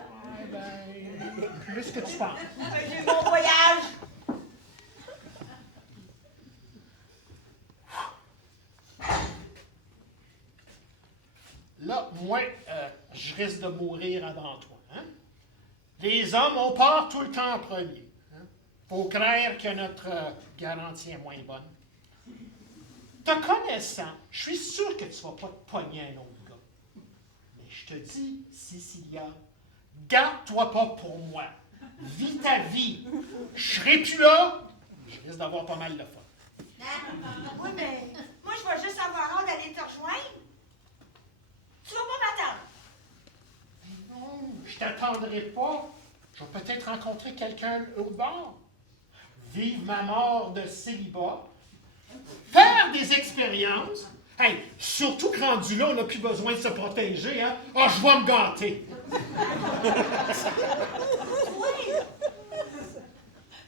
ben, plus que tu penses. J'ai eu mon voyage. Là, moi, je risque de mourir avant toi. Hein? Les hommes, on part tout le temps en premier. Hein? Faut croire que notre garantie est moins bonne. Te connaissant, je suis sûr que tu vas pas te pogner un autre gars. Mais je te dis, Cécilia, garde-toi pas pour moi. Vis ta vie. Je serai plus là. Je risque d'avoir pas mal de fun. Oui, mais moi, je vais juste avoir hâte d'aller te rejoindre. Tu vas pas m'attendre. Non, je t'attendrai pas. Je vais peut-être rencontrer quelqu'un au bord. Vivre ma mort de célibat. Faire des expériences. Hey, surtout que rendu là, on n'a plus besoin de se protéger, hein? Ah, je vais me gâter.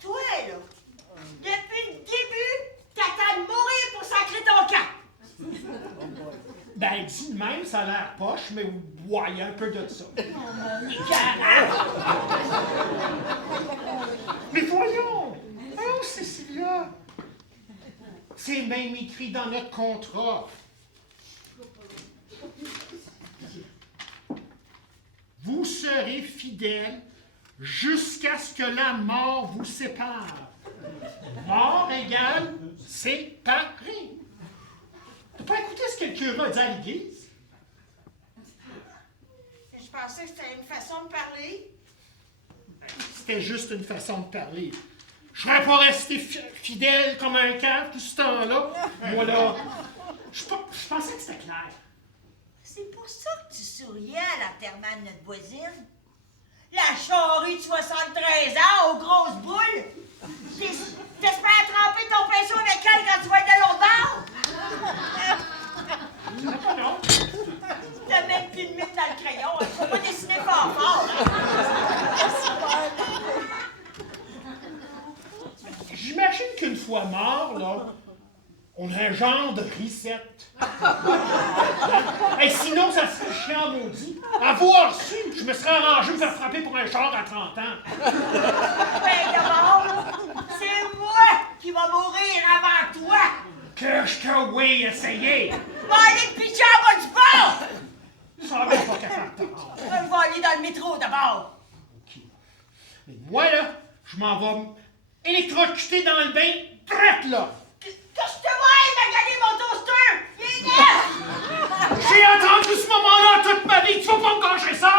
Toi, là, depuis le début, t'attends de mourir pour sacrer ton camp. Ben, dit de même, ça a l'air poche, mais ouais, il y a un peu de ça. Mais voyons! Oh, Cécilia! C'est même écrit dans notre contrat. Vous serez fidèles jusqu'à ce que la mort vous sépare. Mort égale séparé. T'as pas écouté ce que le curé a dit à l'église? Je pensais que c'était une façon de parler. C'était juste une façon de parler. Je serais pas resté fidèle comme un cave tout ce temps-là. Moi, là, je pensais que c'était clair. C'est pour ça que tu souriais à l'enterrement de notre voisine. La charrue de 73 ans aux grosses boules. T'espères tremper ton pinceau avec elle quand tu vas être de l'autre bord? Non. T'as même plus de mine dans le crayon. Il faut pas dessiner fort. J'imagine qu'une fois mort, là, on a un genre de reset. Et sinon, ça serait chiant maudit. Avoir su, je me serais arrangé me faire frapper pour un char à 30 ans. Ben d'abord, c'est moi qui va mourir avant toi. Que je te oui essayer. Va aller te pitcher en bas du bord. Ça va pas capable de t'entendre. Je vais aller dans le métro d'abord. OK. Mais moi, là, je m'en vais électrocuter dans le bain, drette là. Que je te vois maganer mon toaster. Il est neuf. J'ai entendu ce moment-là toute ma vie. Tu vas pas me cacher ça?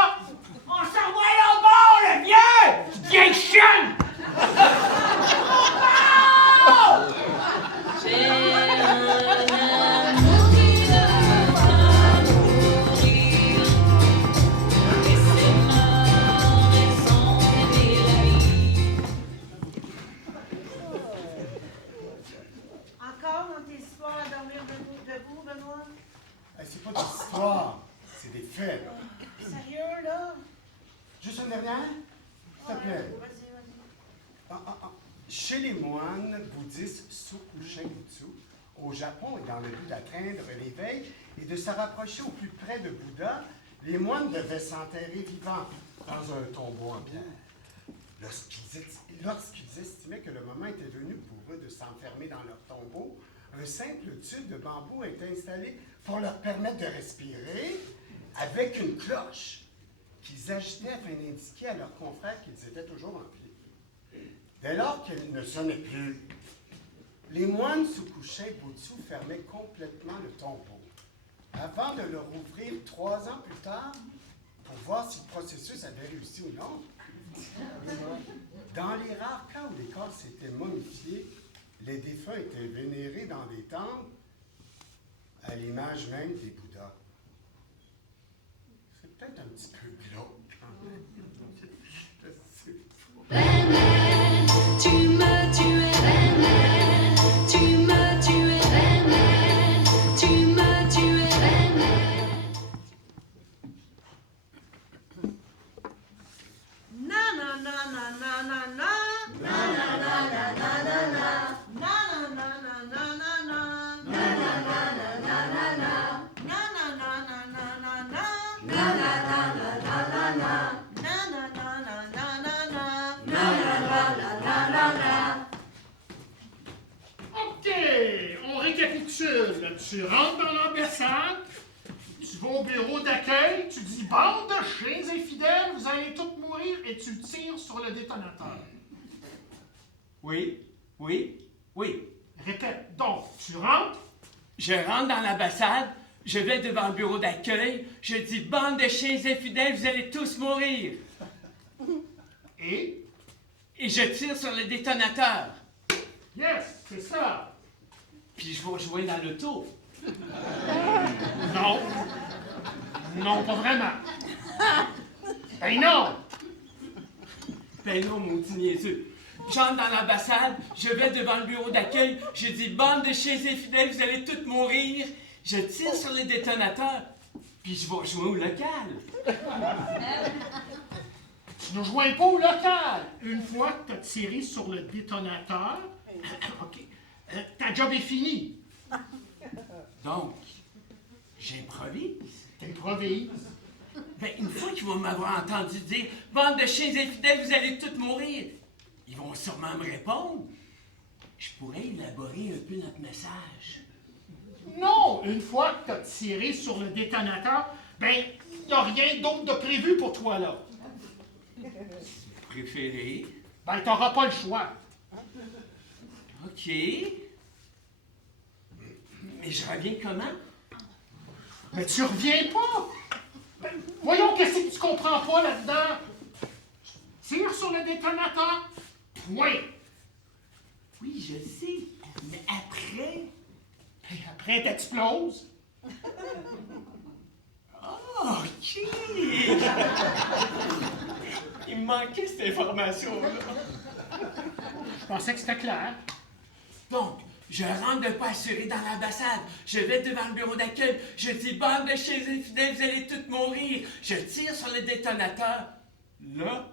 C'est pas des histoires, c'est des faits, là. Sérieux, là? Juste une dernière, s'il te plaît. Vas-y. Chez les moines bouddhistes Sokushin Butsu, au Japon, et dans le but d'atteindre l'éveil et de se rapprocher au plus près de Bouddha, les moines devaient s'enterrer vivants dans un tombeau en pierre. Lorsqu'ils estimaient que le moment était venu pour eux de s'enfermer dans leur tombeau, un simple tube de bambou était installé pour leur permettre de respirer avec une cloche qu'ils agitaient afin d'indiquer à leurs confrères qu'ils étaient toujours en vie. Dès lors qu'elle ne sonnait plus, les moines Sokushin Butsu fermaient complètement le tombeau, avant de le rouvrir 3 ans plus tard pour voir si le processus avait réussi ou non. Dans les rares cas où les corps s'étaient momifiés, les défunts étaient vénérés dans des temples à l'image même des Bouddhas. C'est peut-être un petit peu glauque. Tu me tuais, tu me tuais, tu me tuais. Na na na na na na na. Na na na na na na na. Na na na na na na na. Na na na na na na na. Na na na na na na na. Na na na na na na na. Na na na na na na na. Na na na na na na. OK, on récapitule. Tu rentres dans l'ambassade, tu vas au bureau d'accueil, tu dis « Bande de chiens infidèles, vous allez tous mourir » et tu tires sur le détonateur. Oui, oui, oui. Répète, donc, tu rentres, Je rentre dans l'ambassade, je vais devant le bureau d'accueil, je dis « Bande de chiens infidèles, vous allez tous mourir » et... et je tire sur le détonateur. Yes, c'est ça. Puis je vais rejoindre dans l'auto. Non. Non, pas vraiment. Ben non. Ben non, maudit niaiseux. J'entre dans l'ambassade, je vais devant le bureau d'accueil, je dis « Bande de chiens infidèles, vous allez tous mourir » je tire sur le détonateur, puis je vais rejoindre au local. Tu ne joins pas au local. Une fois que tu as tiré sur le détonateur, OK, ta job est finie. Donc, j'improvise. T'improvise. Ben, une fois qu'ils vont m'avoir entendu dire « Bande de chiens infidèles, vous allez tous mourir », ils vont sûrement me répondre. Je pourrais élaborer un peu notre message. Non, une fois que tu as tiré sur le détonateur, ben, il n'y a rien d'autre de prévu pour toi, là. Préféré? Ben, tu n'auras pas le choix. OK. Mais je reviens comment? Mais tu reviens pas! Ben, voyons, qu'est-ce que tu comprends pas là-dedans? Tire sur le détonateur. Point. Oui, je sais. Mais après? Et après, t'exploses. Oh, OK! Il me manquait cette information-là. Je pensais que c'était clair. Donc, je rentre de pas assuré dans l'ambassade. Je vais devant le bureau d'accueil. Je dis « Bande de chiens infidèles, vous allez tous mourir ». Je tire sur le détonateur. Là,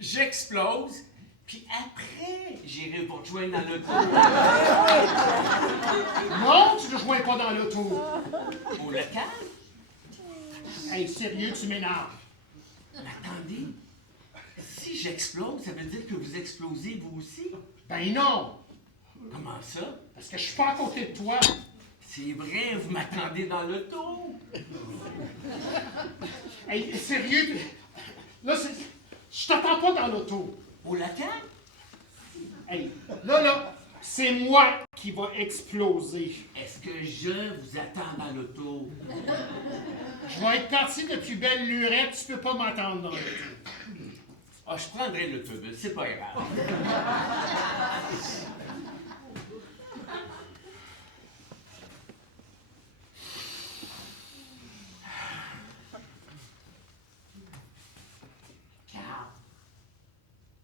j'explose. Puis après, j'irai vous rejoindre dans l'auto. Non, tu ne joins pas dans l'auto. Au local? Hey, sérieux, tu m'énerves. Attendez. Si j'explose, ça veut dire que vous explosez vous aussi? Ben non. Comment ça? Parce que je suis pas à côté de toi. C'est vrai, vous m'attendez dans l'auto. Hey, sérieux, là, je t'attends pas dans l'auto. Au local? Hey, là, c'est moi qui va exploser. Est-ce que je vous attends dans l'auto? Je vais être parti depuis belle lurette, tu peux pas m'attendre dans l'auto. Ah, je prendrai l'autobus, c'est pas grave.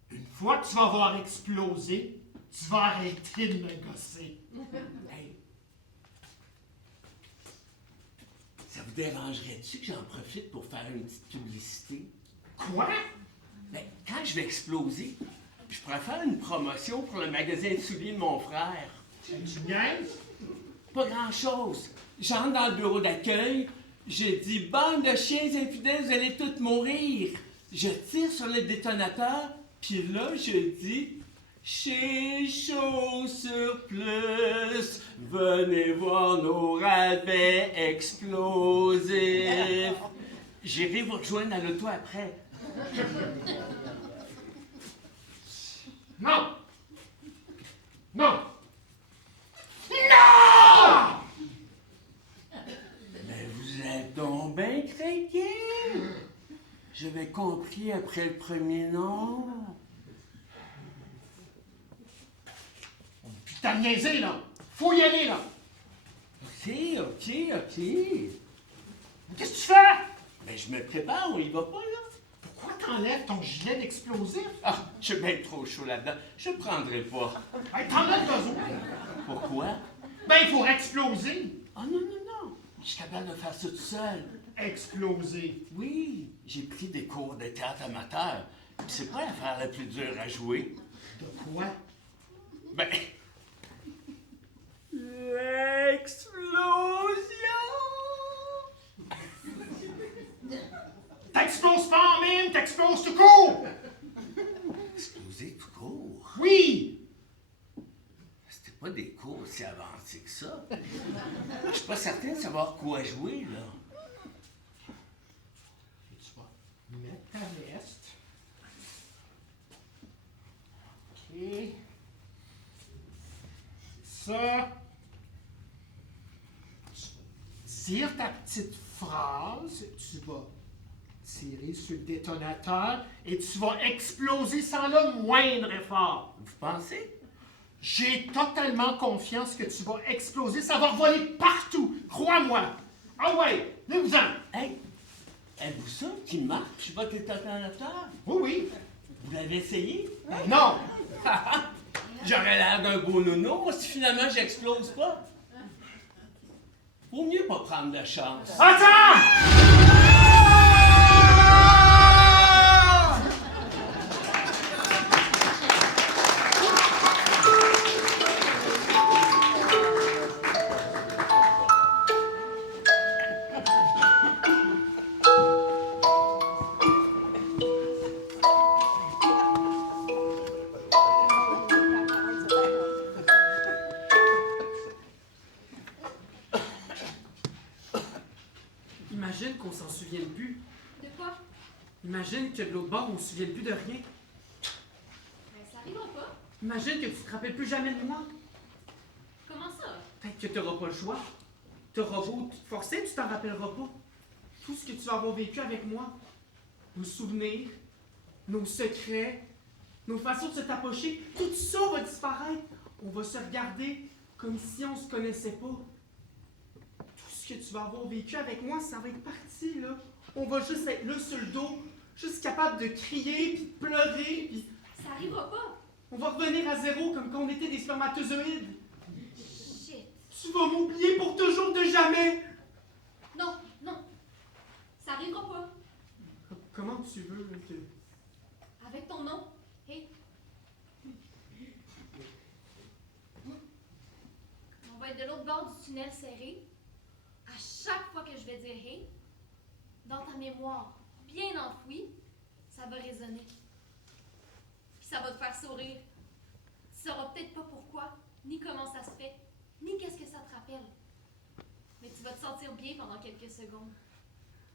Une fois que tu vas avoir explosé, tu vas arrêter de me gosser. Hey. dérangerais-tu que j'en profite pour faire une petite publicité? Quoi? Ben, quand je vais exploser, je pourrais faire une promotion pour le magasin de souliers de mon frère. Tu niaises? Pas grand-chose. J'entre dans le bureau d'accueil, je dis « Bande de chiens infidèles, vous allez tous mourir! » Je tire sur le détonateur, puis là, je dis « Chez Chaussures Plus, venez voir nos rabais explosifs. » J'irai vous rejoindre à l'auto après. Non! Non! Mais vous êtes donc bien craqué! J'avais compris après le premier nom. Putain de niaiser, là! Faut y aller, là! OK. Qu'est-ce que tu fais? Ben, je me prépare, on y va pas, là. Pourquoi t'enlèves ton gilet d'explosif? Ah, je suis bien trop chaud là-dedans. Je le prendrai pas. Hey, t'enlèves besoin! Pourquoi? Ben, il faut exploser! Ah non. Je suis capable de faire ça tout seul. Exploser! Oui, j'ai pris des cours de théâtre amateur. Puis c'est pas l'affaire la plus dure à jouer. De quoi? Ben... L'explosion! T'exploses pas en mime, t'exploses tout court! Exploser tout court? Oui! C'était pas des cours aussi avancés que ça. Je suis pas certain de savoir quoi jouer, là. Et tu vas mettre ta veste. OK. Ça. Tu vas dire ta petite phrase. Tu vas tirer sur le détonateur et tu vas exploser sans le moindre effort. Vous pensez? J'ai totalement confiance que tu vas exploser. Ça va voler partout. Crois-moi. Ah ouais, venez-vous-en. Hey, êtes-vous sûr qu'il marche votre détonateur? Oui, oui. Vous l'avez essayé? Non. J'aurais l'air d'un beau nono si finalement j'explose pas. Vaut mieux pas prendre de chance. Attends! Imagine qu'on s'en souvienne plus. De quoi? Imagine que de l'autre bord, on se souvienne plus de rien. Ben, ça arrivera pas. Imagine que tu te rappelles plus jamais de moi. Comment ça? Peut-être que tu n'auras pas le choix. T'auras beau te forcer, tu t'en rappelleras pas. Tout ce que tu vas avoir vécu avec moi, nos souvenirs, nos secrets, nos façons de se tapocher, tout ça va disparaître. On va se regarder comme si on se connaissait pas. Tout ce que tu vas avoir vécu avec moi, ça va être parti, là. On va juste être là sur le dos, juste capable de crier, puis de pleurer, puis... Ça arrivera pas. On va revenir à zéro comme quand on était des spermatozoïdes. Shit. Tu vas m'oublier pour toujours de jamais. Non. Ça arrivera pas. Comment tu veux là, que... Avec ton nom. Hey. On va être de l'autre bord du tunnel serré. À chaque fois que je vais dire hey, dans ta mémoire bien enfouie, ça va résonner. Puis ça va te faire sourire. Tu sauras peut-être pas pourquoi, ni comment ça se fait, ni qu'est-ce que ça te rappelle. Mais tu vas te sentir bien pendant quelques secondes.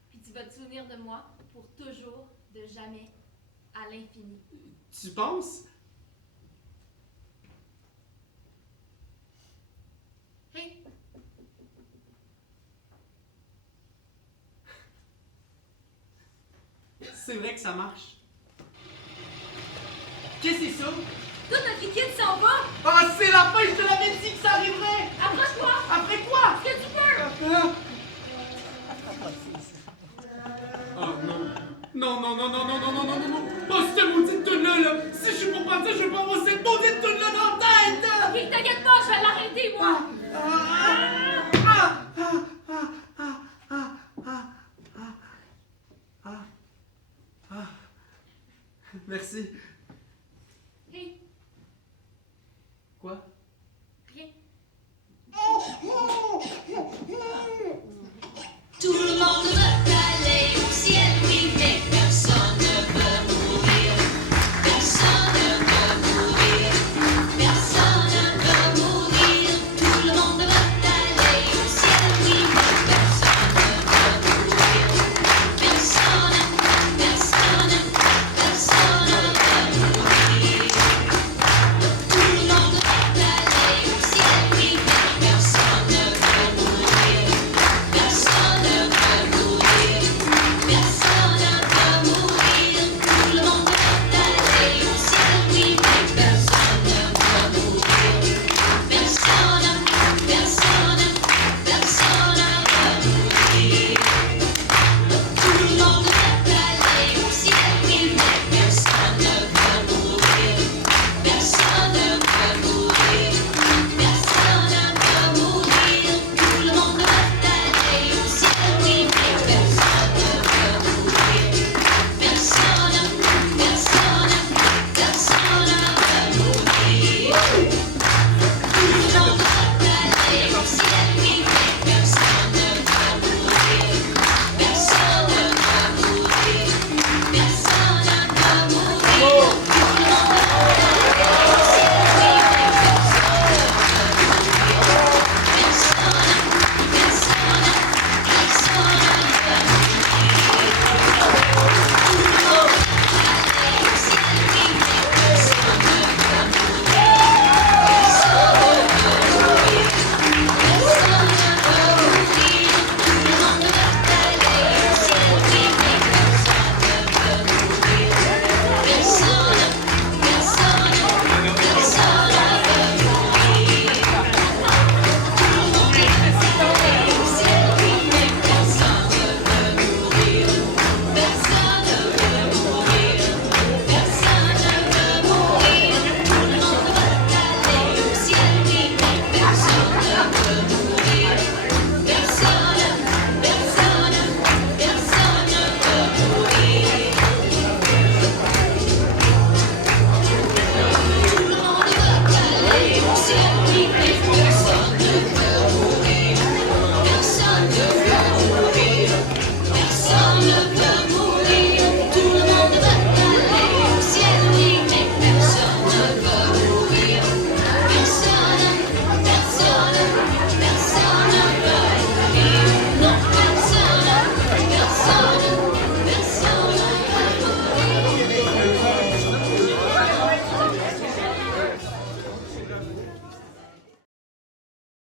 Puis tu vas te souvenir de moi pour toujours, de jamais, à l'infini. Tu penses? Hey! C'est vrai que ça marche. Qu'est-ce que c'est ça? Tout notre liquide s'en va! Ah, c'est la fin, je te l'avais dit que ça arriverait! Approche-toi! Après quoi? Ce que tu peux! Oh non. Pas cette maudite toune-là, là. Si je suis pour partir, je veux pas avoir cette maudite toune-là dans la tête! Ok, t'inquiète pas, je vais l'arrêter, moi! Merci.